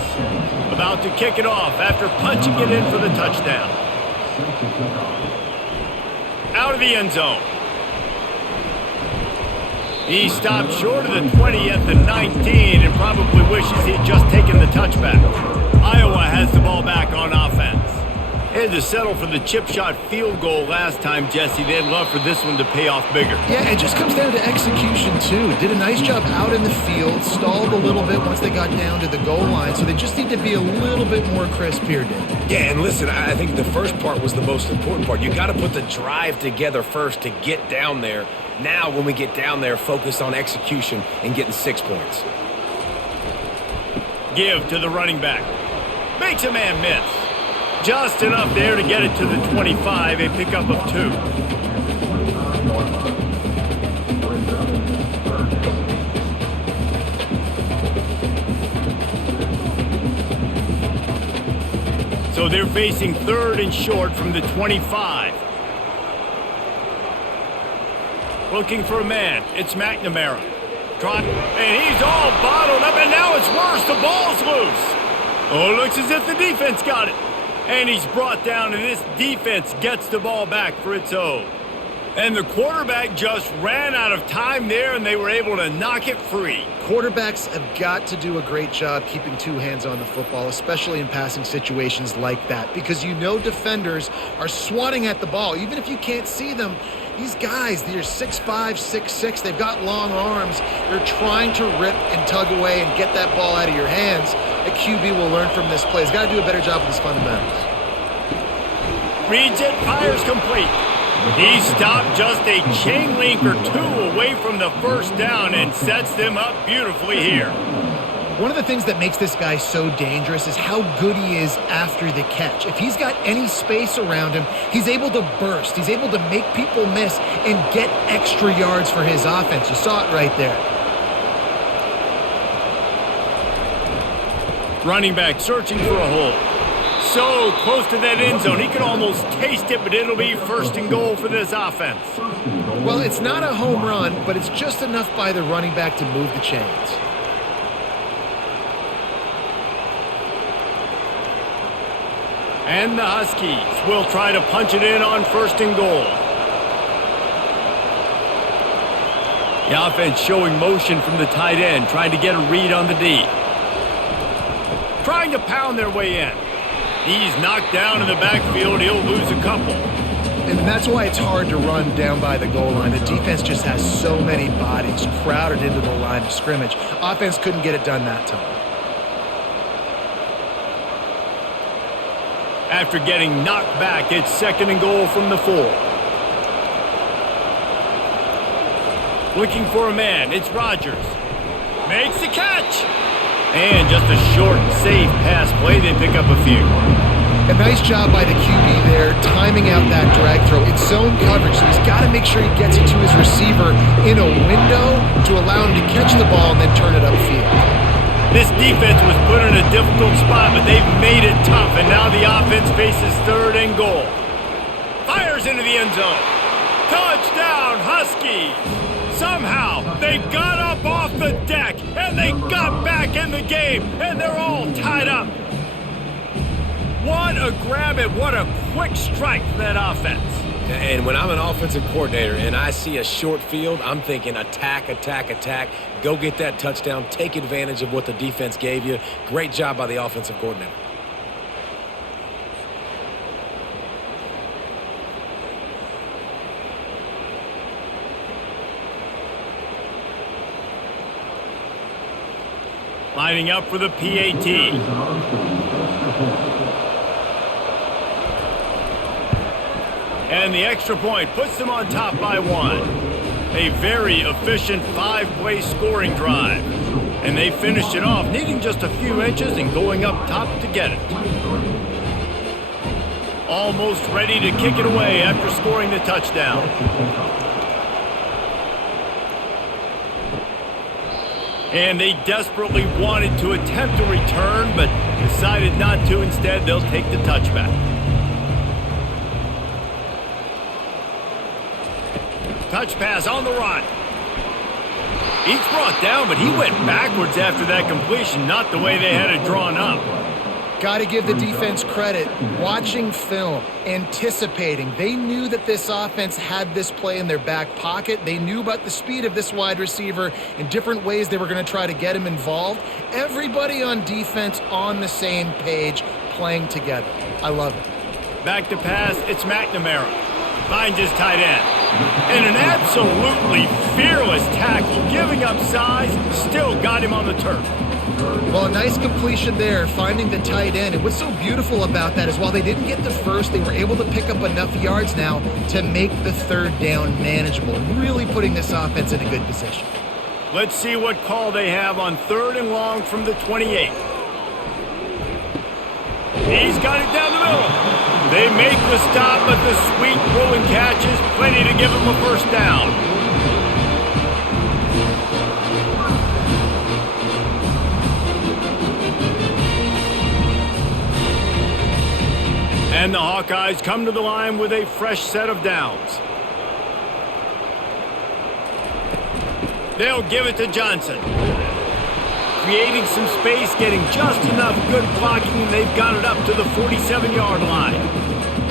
About to kick it off after punching it in for the touchdown. Out of the end zone. He stopped short of the 20 at the 19 and probably wishes he'd just taken the touchback. Iowa has the ball back on offense. They had to settle for the chip shot field goal last time, Jesse. They'd love for this one to pay off bigger. Yeah, it just comes down to execution, too. Did a nice job out in the field, stalled a little bit once they got down to the goal line, so they just need to be a little bit more crisp here, Dave. Yeah, and listen, I think the first part was the most important part. You got to put the drive together first to get down there. Now, when we get down there, focus on execution and getting 6 points. Give to the running back. Makes a man miss. Just enough there to get it to the 25, a pickup of 2. So they're facing third and short from the 25. Looking for a man. It's McNamara. And he's all bottled up, and now it's worse. The ball's loose. Oh, it looks as if the defense got it. And he's brought down, and this defense gets the ball back for its own. And the quarterback just ran out of time there, and they were able to knock it free. Quarterbacks have got to do a great job keeping 2 hands on the football, especially in passing situations like that, because you know defenders are swatting at the ball. Even if you can't see them, these guys, they're 6'5", 6'6", they've got long arms. They're trying to rip and tug away and get that ball out of your hands. A QB will learn from this play. He's got to do a better job with his fundamentals. Reads it, fires complete. He stopped just a chain link or 2 away from the first down and sets them up beautifully here. One of the things that makes this guy so dangerous is how good he is after the catch. If he's got any space around him, he's able to burst. He's able to make people miss and get extra yards for his offense. You saw it right there. Running back searching for a hole. So close to that end zone. He can almost taste it, but it'll be first and goal for this offense. Well, it's not a home run, but it's just enough by the running back to move the chains. And the Huskies will try to punch it in on first and goal. The offense showing motion from the tight end, trying to get a read on the D. Trying to pound their way in. He's knocked down in the backfield. He'll lose a couple. And that's why it's hard to run down by the goal line. The defense just has so many bodies crowded into the line of scrimmage. Offense couldn't get it done that time. After getting knocked back, it's second and goal from the 4. Looking for a man. It's Rodgers. Makes the catch. And just a short, safe pass play. They pick up a few. A nice job by the QB there, timing out that drag throw. It's zone coverage, so he's got to make sure he gets it to his receiver in a window to allow him to catch the ball and then turn it upfield. This defense was put in a difficult spot, but they've made it tough, and now the offense faces 3rd and goal. Fires into the end zone. Touchdown, Huskies! Somehow, they got up off the deck, and they got back in the game, and they're all tied up. What a grab and what a quick strike for that offense. And when I'm an offensive coordinator and I see a short field, I'm thinking attack, attack, attack. Go get that touchdown. Take advantage of what the defense gave you. Great job by the offensive coordinator. Lining up for the PAT. And the extra point puts them on top by 1. A very efficient 5-play scoring drive. And they finished it off, needing just a few inches and going up top to get it. Almost ready to kick it away after scoring the touchdown. And they desperately wanted to attempt a return, but decided not to. Instead, they'll take the touchback. Touch pass on the run. He's brought down, but he went backwards after that completion, not the way they had it drawn up. Got to give the defense credit. Watching film, anticipating. They knew that this offense had this play in their back pocket. They knew about the speed of this wide receiver and different ways they were going to try to get him involved. Everybody on defense on the same page, playing together. I love it. Back to pass, it's McNamara. Finds his tight end. And an absolutely fearless tackle, giving up size, still got him on the turf. Well, a nice completion there, finding the tight end. And what's so beautiful about that is while they didn't get the first, they were able to pick up enough yards now to make the 3rd down manageable, really putting this offense in a good position. Let's see what call they have on 3rd and long from the 28. He's got it down the middle. They make the stop, but the sweet throw and catch is plenty to give them a 1st down. And the Hawkeyes come to the line with a fresh set of downs. They'll give it to Johnson. Creating some space, getting just enough good blocking, and they've got it up to the 47-yard line.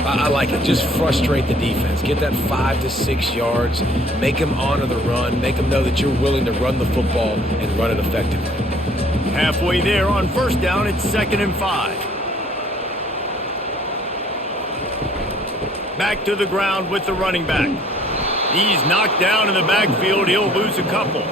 I like it. Just frustrate the defense. Get that 5 to 6 yards. Make them honor the run. Make them know that you're willing to run the football and run it effectively. Halfway there on 1st down, it's 2nd and 5. Back to the ground with the running back. He's knocked down in the backfield. He'll lose a couple.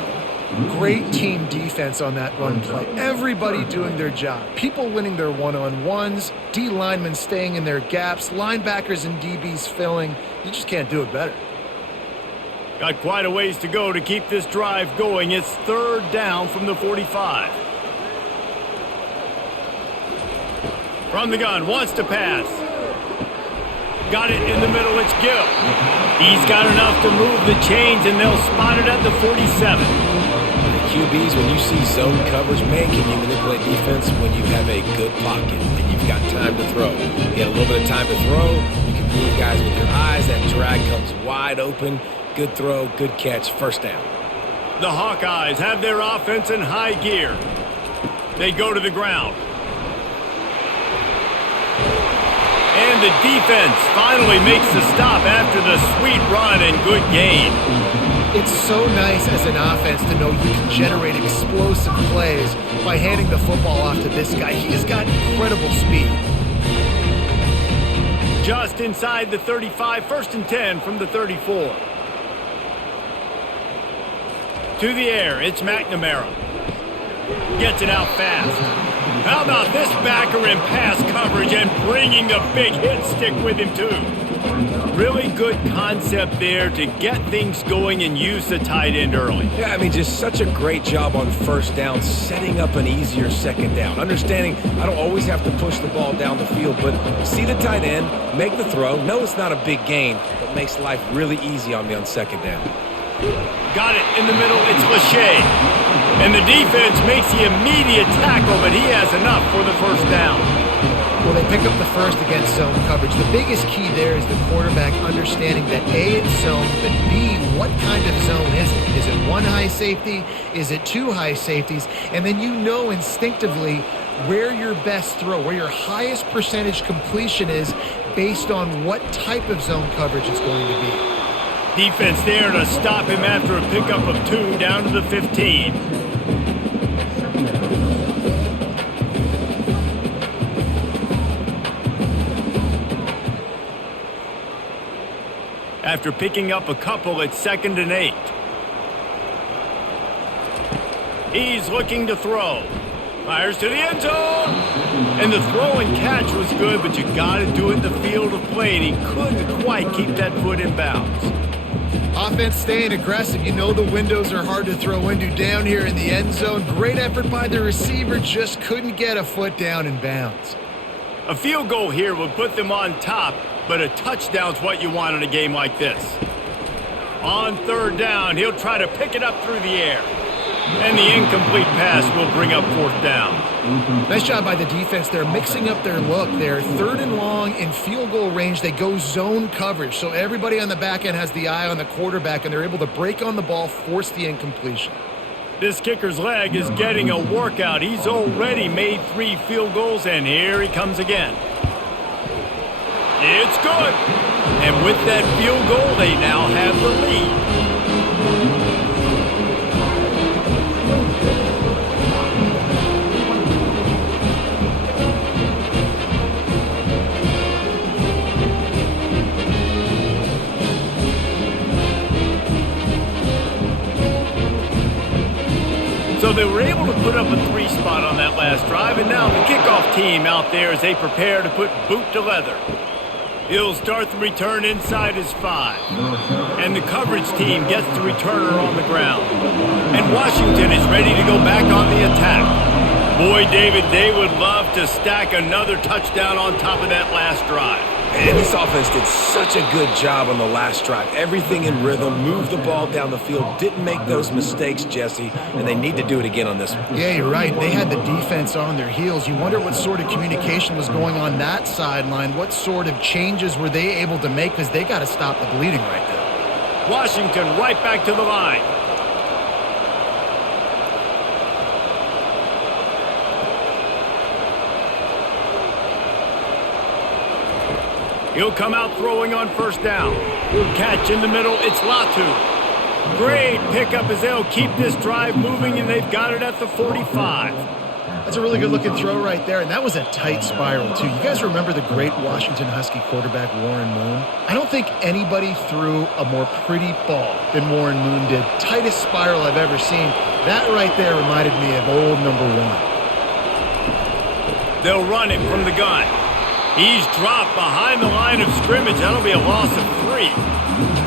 Great team defense on that run play. Everybody doing their job. People winning their one-on-ones, D linemen staying in their gaps, linebackers and DBs filling. You just can't do it better. Got quite a ways to go to keep this drive going. It's 3rd down from the 45. From the gun, wants to pass. Got it in the middle, it's Gill. He's got enough to move the chains, and they'll spot it at the 47. QBs, when you see zone coverage, man, can you manipulate defense when you have a good pocket and you've got time to throw. You got a little bit of time to throw. You can move guys with your eyes. That drag comes wide open. Good throw, good catch, 1st down. The Hawkeyes have their offense in high gear. They go to the ground. And the defense finally makes the stop after the sweet run and good gain. It's so nice as an offense to know you can generate explosive plays by handing the football off to this guy. He has got incredible speed. Just inside the 35, 1st and 10 from the 34. To the air, it's McNamara. Gets it out fast. How about this backer in pass coverage and bringing the big hit stick with him too? Really good concept there to get things going and use the tight end early. Yeah, I mean, just such a great job on first down, setting up an easier second down. Understanding I don't always have to push the ball down the field, but see the tight end, make the throw. No, it's not a big gain, but makes life really easy on me on second down. Got it in the middle. It's Lachey. And the defense makes the immediate tackle, but he has enough for the first down. Well, they pick up the first against zone coverage. The biggest key there is the quarterback understanding that A, it's zone, but B, what kind of zone is it? Is it one high safety? Is it two high safeties? And then you know instinctively where your best throw, where your highest percentage completion is based on what type of zone coverage it's going to be. Defense there to stop him after a pickup of 2 down to the 15. After picking up a couple, it's 2nd and 8. He's looking to throw. Fires to the end zone. And the throw and catch was good, but you got to do it in the field of play, and he couldn't quite keep that foot in bounds. Offense staying aggressive. You know the windows are hard to throw into down here in the end zone. Great effort by the receiver, just couldn't get a foot down in bounds. A field goal here would put them on top, but a touchdown's what you want in a game like this. On 3rd down, he'll try to pick it up through the air. And the incomplete pass will bring up 4th down. Nice job by the defense. They're mixing up their look. They're 3rd and long in field goal range. They go zone coverage. So everybody on the back end has the eye on the quarterback, and they're able to break on the ball, force the incompletion. This kicker's leg is getting a workout. He's already made 3 field goals, and here he comes again. It's good. And with that field goal, they now have the lead. So they were able to put up a 3 spot on that last drive, and now the kickoff team out there as they prepare to put boot to leather. He'll start the return inside his 5. And the coverage team gets the returner on the ground. And Washington is ready to go back on the attack. Boy, David, they would love to stack another touchdown on top of that last drive. And this offense did such a good job on the last drive. Everything in rhythm, moved the ball down the field, didn't make those mistakes, Jesse, and they need to do it again on this one. Yeah, you're right. They had the defense on their heels. You wonder what sort of communication was going on that sideline. What sort of changes were they able to make, because they got to stop the bleeding right there. Washington right back to the line. He'll come out throwing on 1st down. Catch in the middle, it's Latu. Great pickup as they'll keep this drive moving, and they've got it at the 45. That's a really good-looking throw right there, and that was a tight spiral, too. You guys remember the great Washington Husky quarterback Warren Moon? I don't think anybody threw a more pretty ball than Warren Moon did. Tightest spiral I've ever seen. That right there reminded me of old number 1. They'll run it from the gun. He's dropped behind the line of scrimmage. That'll be a loss of 3.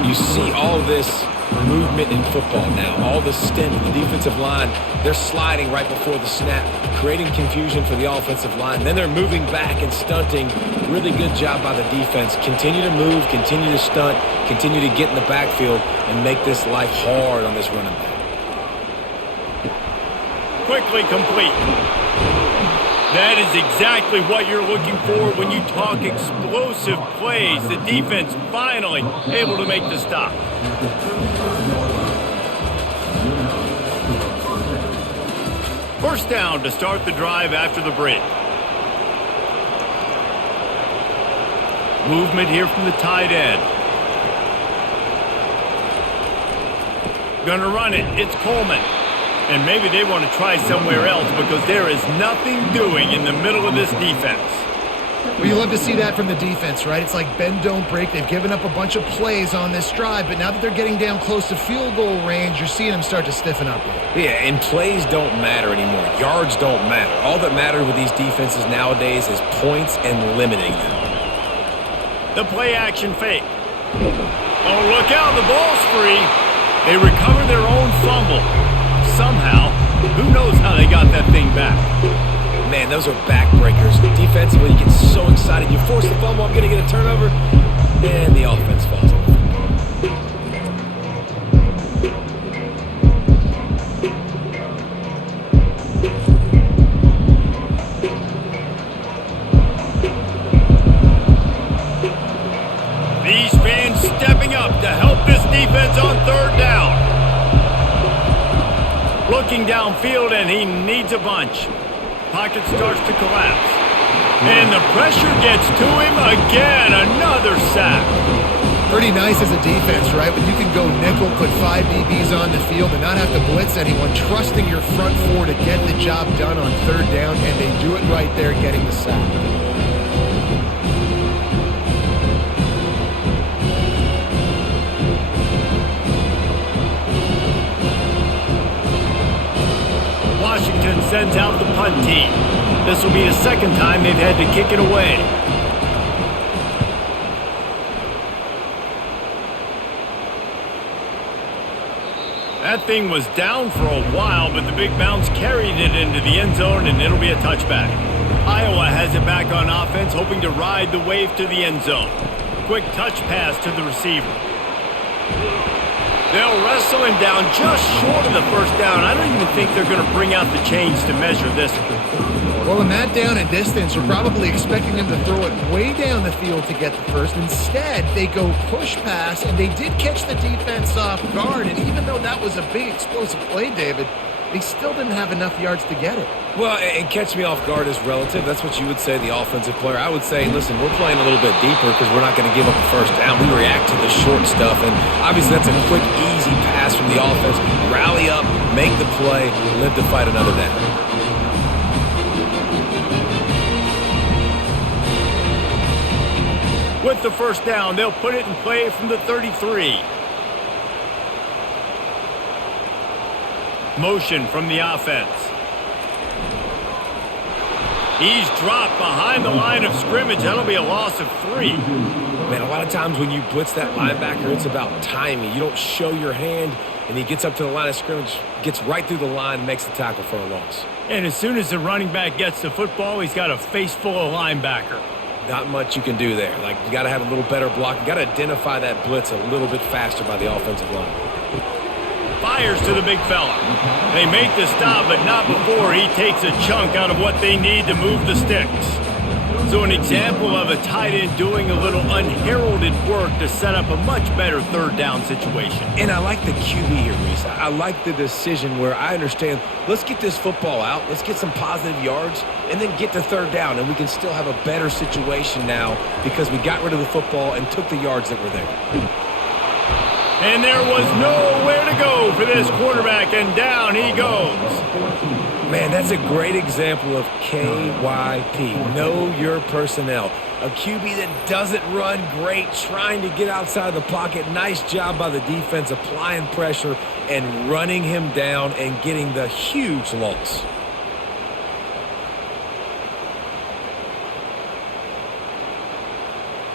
You see all this movement in football now. All the stint of the defensive line. They're sliding right before the snap, creating confusion for the offensive line. Then they're moving back and stunting. Really good job by the defense. Continue to move, continue to stunt, continue to get in the backfield, and make this life hard on this running back. Quickly complete. That is exactly what you're looking for when you talk explosive plays. The defense finally able to make the stop. First down to start the drive after the break. Movement here from the tight end. Gonna run it. It's Coleman. And maybe they want to try somewhere else because there is nothing doing in the middle of this defense. Well, you love to see that from the defense, right? It's like bend, don't break. They've given up a bunch of plays on this drive, but now that they're getting down close to field goal range, you're seeing them start to stiffen up. Yeah, and plays don't matter anymore. Yards don't matter. All that matters with these defenses nowadays is points and limiting them. The play action fake. Oh, look out, the ball's free. They recover their own fumble. Somehow, who knows how they got that thing back. Man, those are backbreakers. Defensively, you get so excited. You force the fumble, I'm going to get a turnover, and the offense falls off. These fans stepping up to help this defense on third down. Looking downfield, and he needs a bunch. Pocket starts to collapse. And the pressure gets to him again. Another sack. Pretty nice as a defense, right? When you can go nickel, put 5 DBs on the field and not have to blitz anyone, trusting your front four to get the job done on third down, and they do it right there, getting the sack. Washington sends out the punt team. This will be the second time they've had to kick it away. That thing was down for a while, but the big bounce carried it into the end zone, and it'll be a touchback. Iowa has it back on offense, hoping to ride the wave to the end zone. Quick touch pass to the receiver. They'll wrestle him down just short of the first down. I don't even think they're going to bring out the chains to measure this one. Well, in that down and distance, you're probably expecting them to throw it way down the field to get the first. Instead, they go push pass, and they did catch the defense off guard. And even though that was a big explosive play, David, they still didn't have enough yards to get it. Well, and catch me off guard is relative. That's what you would say, the offensive player. I would say, listen, we're playing a little bit deeper because we're not going to give up the first down. We react to the short stuff, and obviously that's a quick, easy pass from the offense. Rally up, make the play, live to fight another down. With the first down, they'll put it in play from the 33. Motion from the offense. He's dropped behind the line of scrimmage. That'll be a loss of 3. Man, a lot of times when you blitz that linebacker, it's about timing. You don't show your hand, and he gets up to the line of scrimmage, gets right through the line, and makes the tackle for a loss. And as soon as the running back gets the football, he's got a face full of linebacker. Not much you can do there. Like, you got to have a little better block. You got to identify that blitz a little bit faster by the offensive line. Fires to the big fella. They make the stop, but not before he takes a chunk out of what they need to move the sticks. So an example of a tight end doing a little unheralded work to set up a much better third down situation. And I like the QB here, Reese. I like the decision where I understand, let's get this football out, let's get some positive yards, and then get to third down, and we can still have a better situation now because we got rid of the football and took the yards that were there. And there was nowhere to go for this quarterback, and down he goes. Man, that's a great example of KYP. Know your personnel. A QB that doesn't run great, trying to get outside the pocket. Nice job by the defense, applying pressure and running him down and getting the huge loss.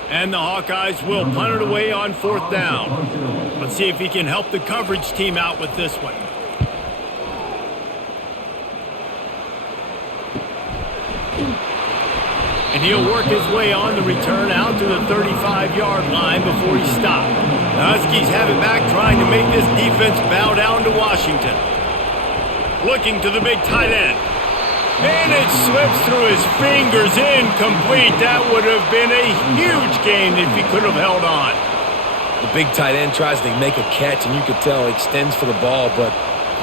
And the Hawkeyes will punt it away on fourth down. Let's see if he can help the coverage team out with this one. And he'll work his way on the return out to the 35-yard line before he stopped. The Huskies have it back, trying to make this defense bow down to Washington. Looking to the big tight end. And it slips through his fingers, incomplete. That would have been a huge gain if he could have held on. The big tight end tries to make a catch, and you could tell he extends for the ball, but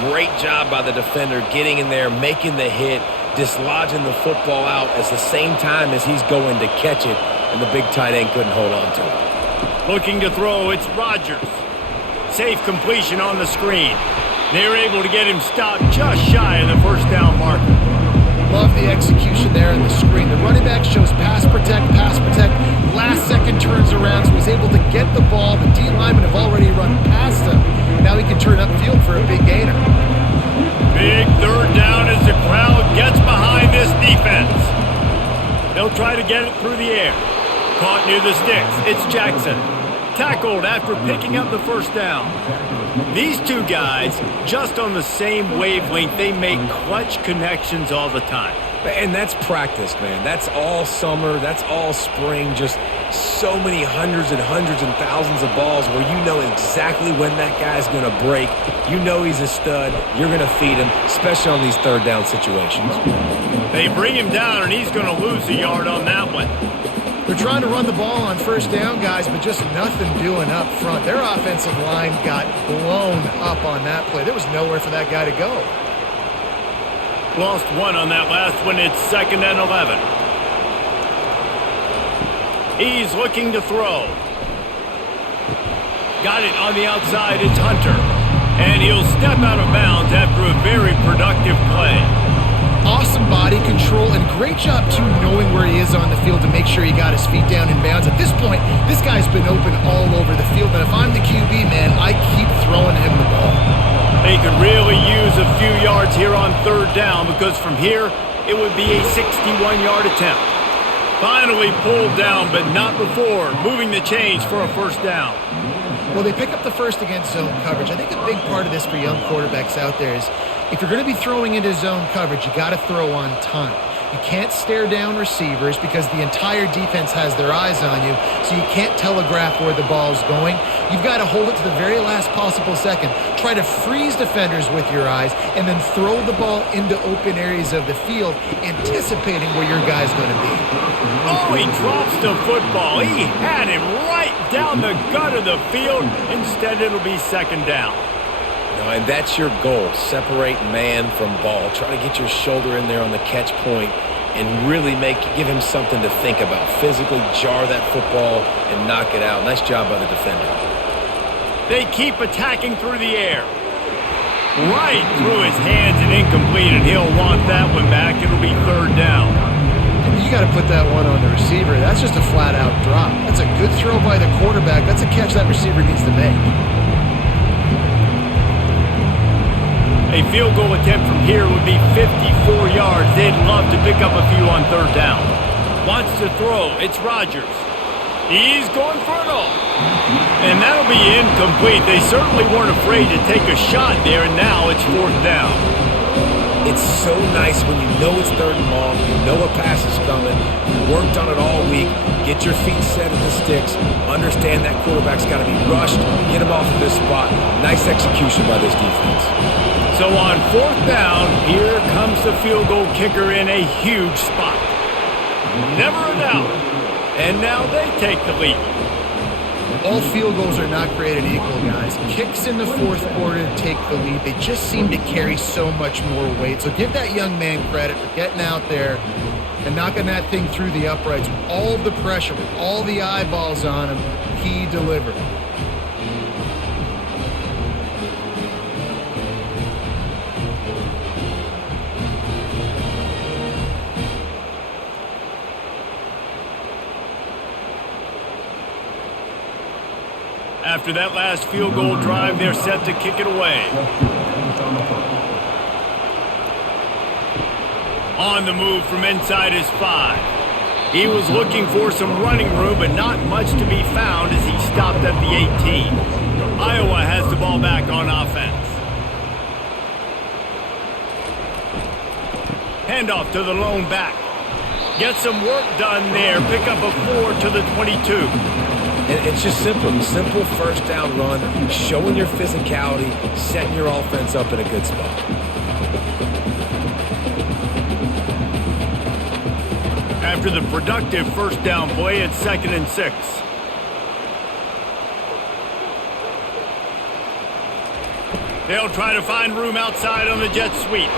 great job by the defender getting in there, making the hit, dislodging the football out at the same time as he's going to catch it, and the big tight end couldn't hold on to it. Looking to throw, it's Rodgers. Safe completion on the screen. They were able to get him stopped just shy of the first down marker. Love the execution there on the screen. The running back shows pass protect. Last second turns around, so he's able to get the ball. The D linemen have already run past him. Now he can turn upfield for a big gainer. Big third down as the crowd gets behind this defense. They'll try to get it through the air. Caught near the sticks. It's Jackson. Tackled after picking up the first down. These two guys, just on the same wavelength, they make clutch connections all the time. And that's practice, man. That's all summer. That's all spring. Just so many hundreds and thousands of balls where you know exactly when that guy's going to break. You know he's a stud. You're going to feed him, especially on these third down situations. They bring him down, and he's going to lose a yard on that one. They're trying to run the ball on first down, guys, but just nothing doing up front. Their offensive line got blown up on that play. There was nowhere for that guy to go. Lost one on that last one. It's 2nd and 11. He's looking to throw. Got it on the outside. It's Hunter. And he'll step out of bounds after a very productive play. Awesome body control and great job, too, knowing where he is on the field to make sure he got his feet down in bounds. At this point, this guy's been open all over the field. And if I'm the QB, man, I keep throwing him the ball. They could really use a few yards here on third down because from here, it would be a 61-yard attempt. Finally pulled down, but not before moving the chains for a first down. Well, they pick up the first against zone coverage. I think a big part of this for young quarterbacks out there is if you're going to be throwing into zone coverage, you got to throw on time. You can't stare down receivers because the entire defense has their eyes on you, so you can't telegraph where the ball's going. You've got to hold it to the very last possible second. Try to freeze defenders with your eyes and then throw the ball into open areas of the field, anticipating where your guy's going to be. Oh, he drops the football. He had him right down the gut of the field. Instead, it'll be 2nd down. And that's your goal. Separate man from ball. Try to get your shoulder in there on the catch point and really give him something to think about. Physically jar that football and knock it out. Nice job by the defender. They keep attacking through the air. Right through his hands and incomplete, and he'll want that one back. It'll be 3rd down. You got to put that one on the receiver. That's just a flat-out drop. That's a good throw by the quarterback. That's a catch that receiver needs to make. A field goal attempt from here would be 54 yards. They'd love to pick up a few on 3rd down. Wants to throw. It's Rodgers. He's going for it all. And that'll be incomplete. They certainly weren't afraid to take a shot there, and now it's 4th down. It's so nice when you know it's 3rd and long, you know a pass is coming, you worked on it all week, get your feet set at the sticks, understand that quarterback's got to be rushed, get him off of this spot. Nice execution by this defense. So on 4th down, here comes the field goal kicker in a huge spot. Never a doubt. And now they take the lead. All field goals are not created equal, guys. Kicks in the 4th quarter to take the lead. They just seem to carry so much more weight. So give that young man credit for getting out there and knocking that thing through the uprights with all of the pressure, with all the eyeballs on him. He delivered. After that last field goal drive, they're set to kick it away. On the move from inside his 5. He was looking for some running room, but not much to be found as he stopped at the 18. Iowa has the ball back on offense. Handoff to the lone back. Get some work done there. Pick up a 4 to the 22. And it's just simple 1st down run, showing your physicality, setting your offense up in a good spot. After the productive 1st down play, it's 2nd and 6. They'll try to find room outside on the jet sweep.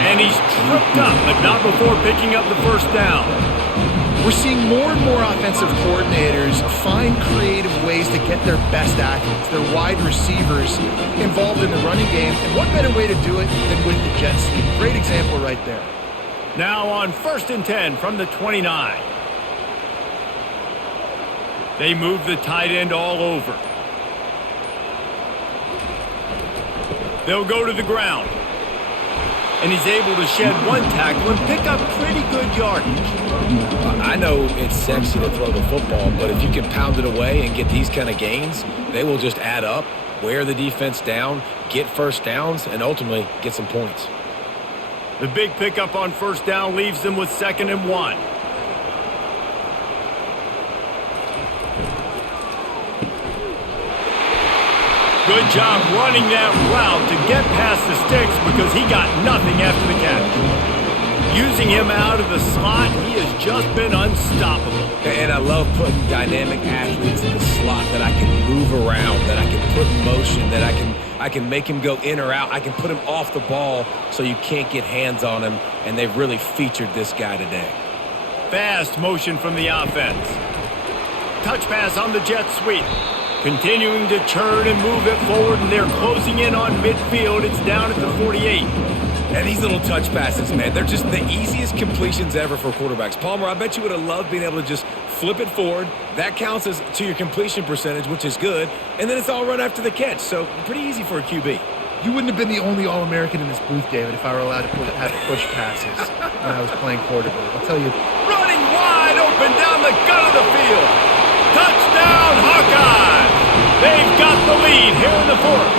And he's tripped up, but not before picking up the 1st down. We're seeing more and more offensive coordinators find creative ways to get their best athletes, their wide receivers, involved in the running game. And what better way to do it than with the jet sweep? Great example right there. Now on 1st and 10 from the 29. They move the tight end all over. They'll go to the ground. and he's able to shed one tackle and pick up pretty good yardage. I know it's sexy to throw the football, but if you can pound it away and get these kind of gains, they will just add up, wear the defense down, get first downs, and ultimately get some points. The big pickup on first down leaves them with 2nd and 1. Good job running that route to get past the sticks because he got nothing after the catch. Using him out of the slot, he has just been unstoppable. And I love putting dynamic athletes in the slot that I can move around, that I can put in motion, that I can make him go in or out. I can put him off the ball so you can't get hands on him, and they've really featured this guy today. Fast motion from the offense. Touch pass on the jet sweep. Continuing to churn and move it forward, and they're closing in on midfield. It's down at the 48. And these little touch passes, man, they're just the easiest completions ever for quarterbacks. Palmer, I bet you would have loved being able to just flip it forward. That counts as to your completion percentage, which is good. And then it's all run after the catch, so pretty easy for a QB. You wouldn't have been the only All-American in this booth, David, if I were allowed to have push passes when I was playing quarterback. I'll tell you. Running wide open down the gut of the field. Touchdown, Hawkeyes! They've got the lead here in the 4th.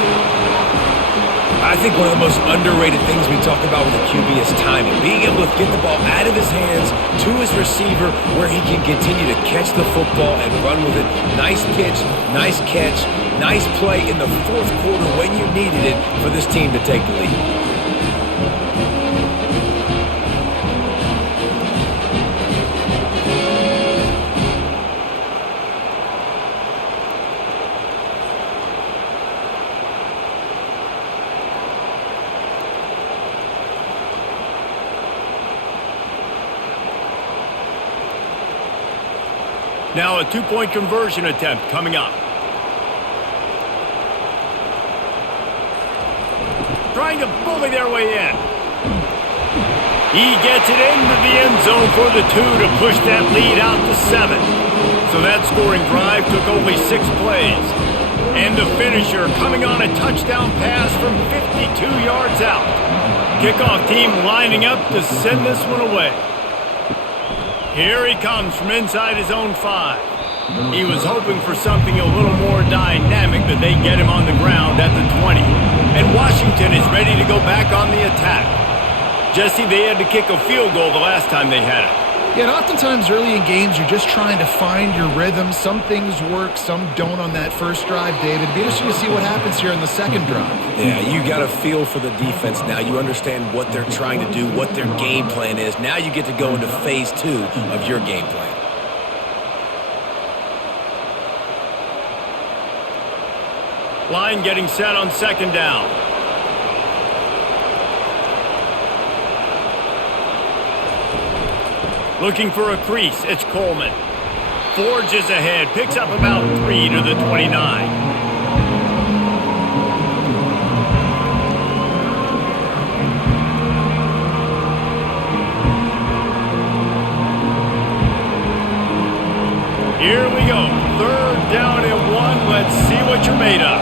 I think one of the most underrated things we talk about with a QB is timing. Being able to get the ball out of his hands to his receiver where he can continue to catch the football and run with it. Nice pitch, nice catch, nice play in the 4th quarter when you needed it for this team to take the lead. Now a 2-point conversion attempt coming up. Trying to bully their way in. He gets it into the end zone for the 2 to push that lead out to 7. So that scoring drive took only 6 plays. And the finisher coming on a touchdown pass from 52 yards out. Kickoff team lining up to send this one away. Here he comes from inside his own 5. He was hoping for something a little more dynamic, but they get him on the ground at the 20. And Washington is ready to go back on the attack. Jesse, they had to kick a field goal the last time they had it. Yeah, and oftentimes early in games, you're just trying to find your rhythm. Some things work, some don't on that first drive, David. It'd be interesting to see what happens here in the second drive. Yeah, you got a feel for the defense now. You understand what they're trying to do, what their game plan is. Now you get to go into phase 2 of your game plan. Line getting set on second down. Looking for a crease, it's Coleman. Forges ahead, picks up about 3 to the 29. Here we go, 3rd down and 1. Let's see what you're made of.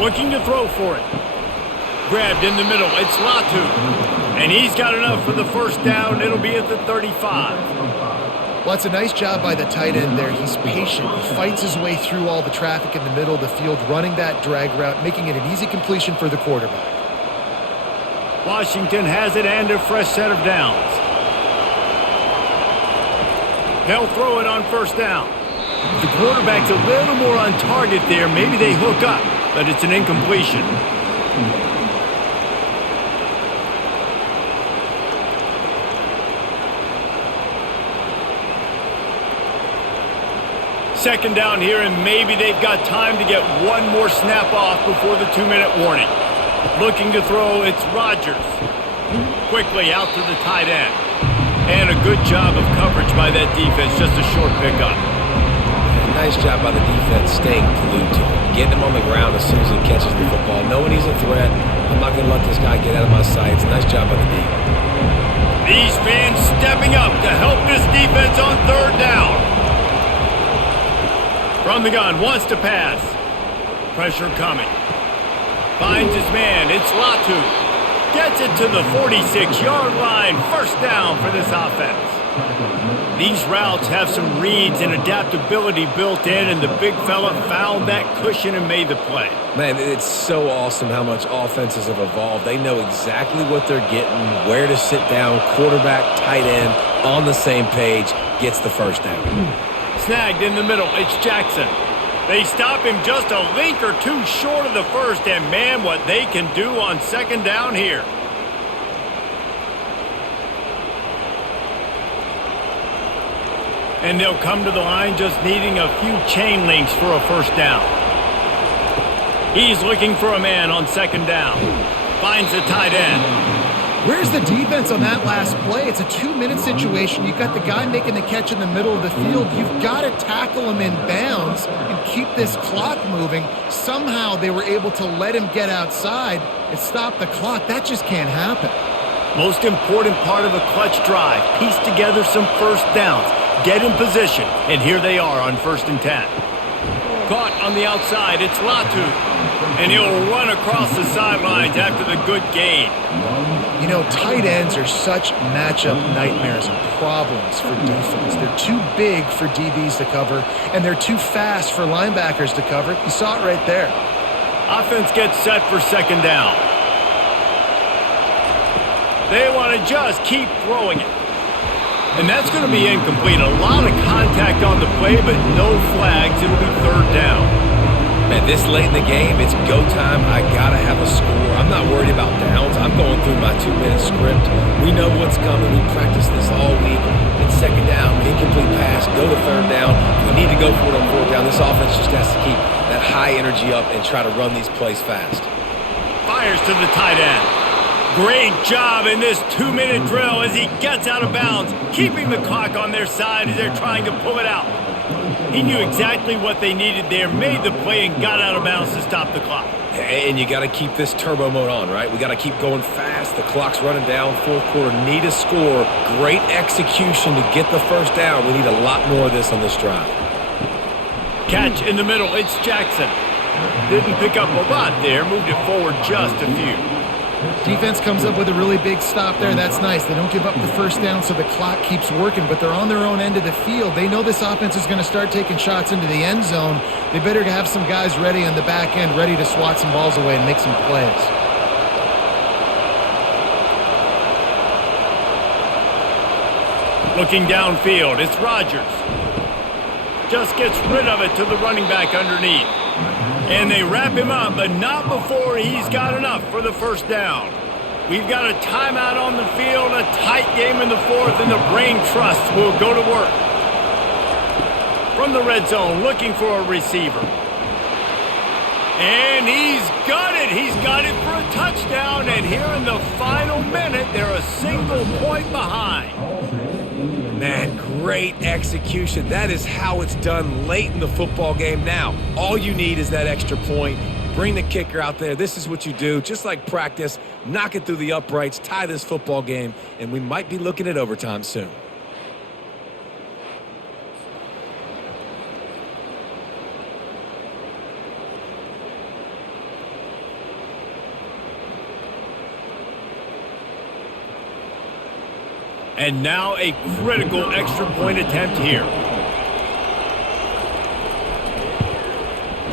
Looking to throw for it. Grabbed in the middle, it's Latu. And he's got enough for the first down. It'll be at the 35. Well, it's a nice job by the tight end there. He's patient. He fights his way through all the traffic in the middle of the field, running that drag route, making it an easy completion for the quarterback. Washington has it and a fresh set of downs. They'll throw it on first down. The quarterback's a little more on target there. Maybe they hook up, but it's an incompletion. Second down here, and maybe they've got time to get one more snap off before the 2-minute warning. Looking to throw, it's Rodgers. Quickly out to the tight end. And a good job of coverage by that defense, just a short pickup. Nice job by the defense staying glued to him, getting him on the ground as soon as he catches the football, knowing he's a threat. I'm not going to let this guy get out of my sights. Nice job by the D. These fans stepping up to help this defense on 3rd down. From the gun, wants to pass. Pressure coming. Finds his man. It's Latu. Gets it to the 46-yard line. First down for this offense. These routes have some reads and adaptability built in, and the big fella found that cushion and made the play. Man, it's so awesome how much offenses have evolved. They know exactly what they're getting, where to sit down, quarterback, tight end, on the same page, gets the first down. Snagged in the middle. It's Jackson. They stop him just a link or two short of the first, and man, what they can do on second down here. And they'll come to the line just needing a few chain links for a first down. He's looking for a man on second down. Finds a tight end. Where's the defense on that last play? It's a 2-minute situation. You've got the guy making the catch in the middle of the field. You've got to tackle him in bounds and keep this clock moving. Somehow they were able to let him get outside and stop the clock. That just can't happen. Most important part of a clutch drive. Piece together some first downs. Get in position, and here they are on 1st and 10. Caught on the outside, it's Latu. And he'll run across the sidelines after the good gain. You know, tight ends are such matchup nightmares and problems for defense. They're too big for DBs to cover, and they're too fast for linebackers to cover. You saw it right there. Offense gets set for second down. They want to just keep throwing it. And that's going to be incomplete. A lot of contact on the play, but no flags. It'll be third down. Man, this late in the game, it's go time. I got to have a score. I'm not worried about downs. I'm going through my 2-minute script. We know what's coming. We practiced this all week. It's second down, incomplete pass, go to third down. We need to go for it on fourth down. This offense just has to keep that high energy up and try to run these plays fast. Fires to the tight end. Great job in this 2-minute drill as he gets out of bounds, keeping the clock on their side as they're trying to pull it out. He knew exactly what they needed there, made the play, and got out of bounds to stop the clock. And you got to keep this turbo mode on, right? We got to keep going fast. The clock's running down. Fourth quarter, need a score. Great execution to get the first down. We need a lot more of this on this drive. Catch in the middle. It's Jackson. Didn't pick up a lot there. Moved it forward just a few. Defense comes up with a really big stop there. That's nice. They don't give up the first down, so the clock keeps working, but they're on their own end of the field. They know this offense is going to start taking shots into the end zone. They better have some guys ready on the back end, ready to swat some balls away and make some plays. Looking downfield, it's Rodgers. Just gets rid of it to the running back underneath. And they wrap him up, but not before he's got enough for the first down. We've got a timeout on the field, a tight game in the fourth, and the brain trust will go to work. From the red zone, looking for a receiver. And he's got it. He's got it for a touchdown. And here in the final minute, they're a single point behind. Man, great execution. That is how it's done late in the football game. Now, all you need is that extra point. Bring the kicker out there. This is what you do. Just like practice, knock it through the uprights, tie this football game, and we might be looking at overtime soon. And now a critical extra point attempt here.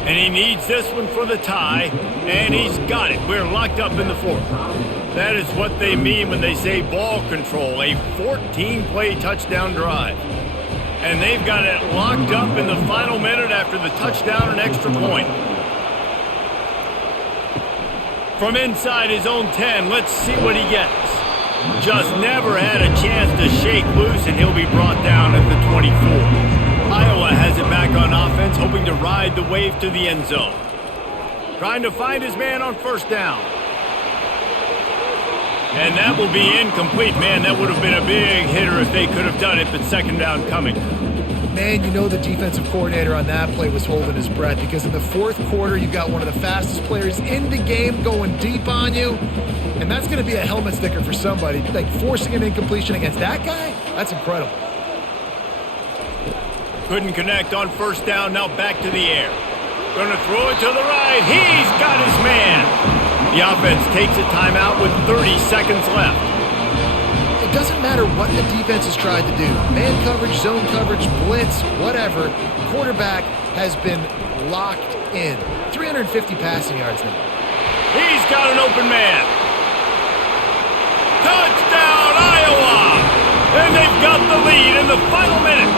And he needs this one for the tie, and he's got it. We're locked up in the fourth. That is what they mean when they say ball control, a 14-play touchdown drive. And they've got it locked up in the final minute after the touchdown and extra point. From inside his own 10, let's see what he gets. Just never had a chance to shake loose, and he'll be brought down at the 24. Iowa has it back on offense, hoping to ride the wave to the end zone. Trying to find his man on first down. And that will be incomplete. Man, that would have been a big hitter if they could have done it, but second down coming. Man, you know the defensive coordinator on that play was holding his breath because in the fourth quarter, you've got one of the fastest players in the game going deep on you, and that's going to be a helmet sticker for somebody. Like forcing an incompletion against that guy, that's incredible. Couldn't connect on first down, now back to the air. Going to throw it to the right. He's got his man. The offense takes a timeout with 30 seconds left. It doesn't matter what the defense has tried to do. Man coverage, zone coverage, blitz, whatever. Quarterback has been locked in. 350 passing yards now. He's got an open man. Touchdown, Iowa! And they've got the lead in the final minute.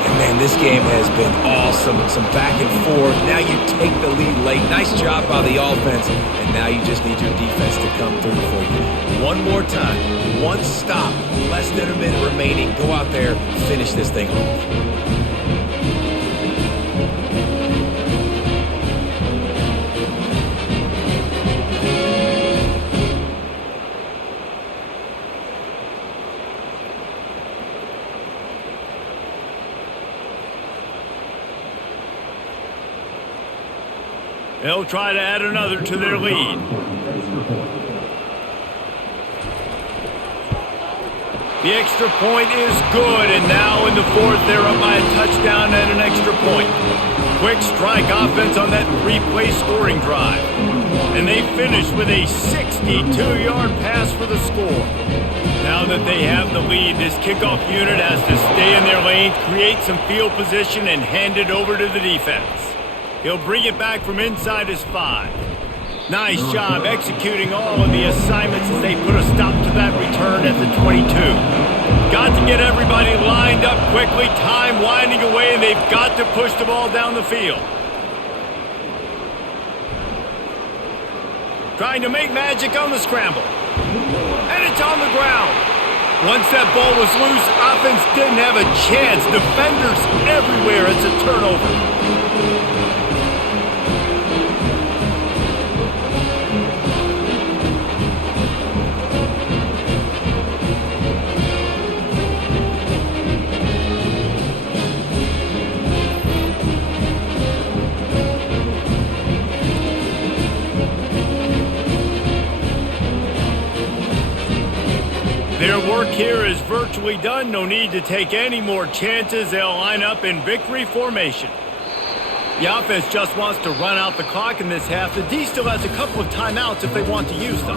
And man, this game has been awesome. Some back and forth. Now you take the lead late. Nice job by the offense. And now you just need your defense to come through for you. One more time. One stop. Less than a minute remaining. Go out there. Finish this thing off. They'll try to add another to their lead. The extra point is good, and now in the fourth, they're up by a touchdown and an extra point. Quick strike offense on that three-play scoring drive. And they finish with a 62-yard pass for the score. Now that they have the lead, this kickoff unit has to stay in their lane, create some field position, and hand it over to the defense. He'll bring it back from inside his 5. Nice job executing all of the assignments as they put a stop to that return at the 22. Got to get everybody lined up quickly, time winding away, and they've got to push the ball down the field. Trying to make magic on the scramble. And it's on the ground. Once that ball was loose, offense didn't have a chance. Defenders everywhere. It's a turnover. Their work here is virtually done. No need to take any more chances. They'll line up in victory formation. The offense just wants to run out the clock in this half. The D still has a couple of timeouts if they want to use them.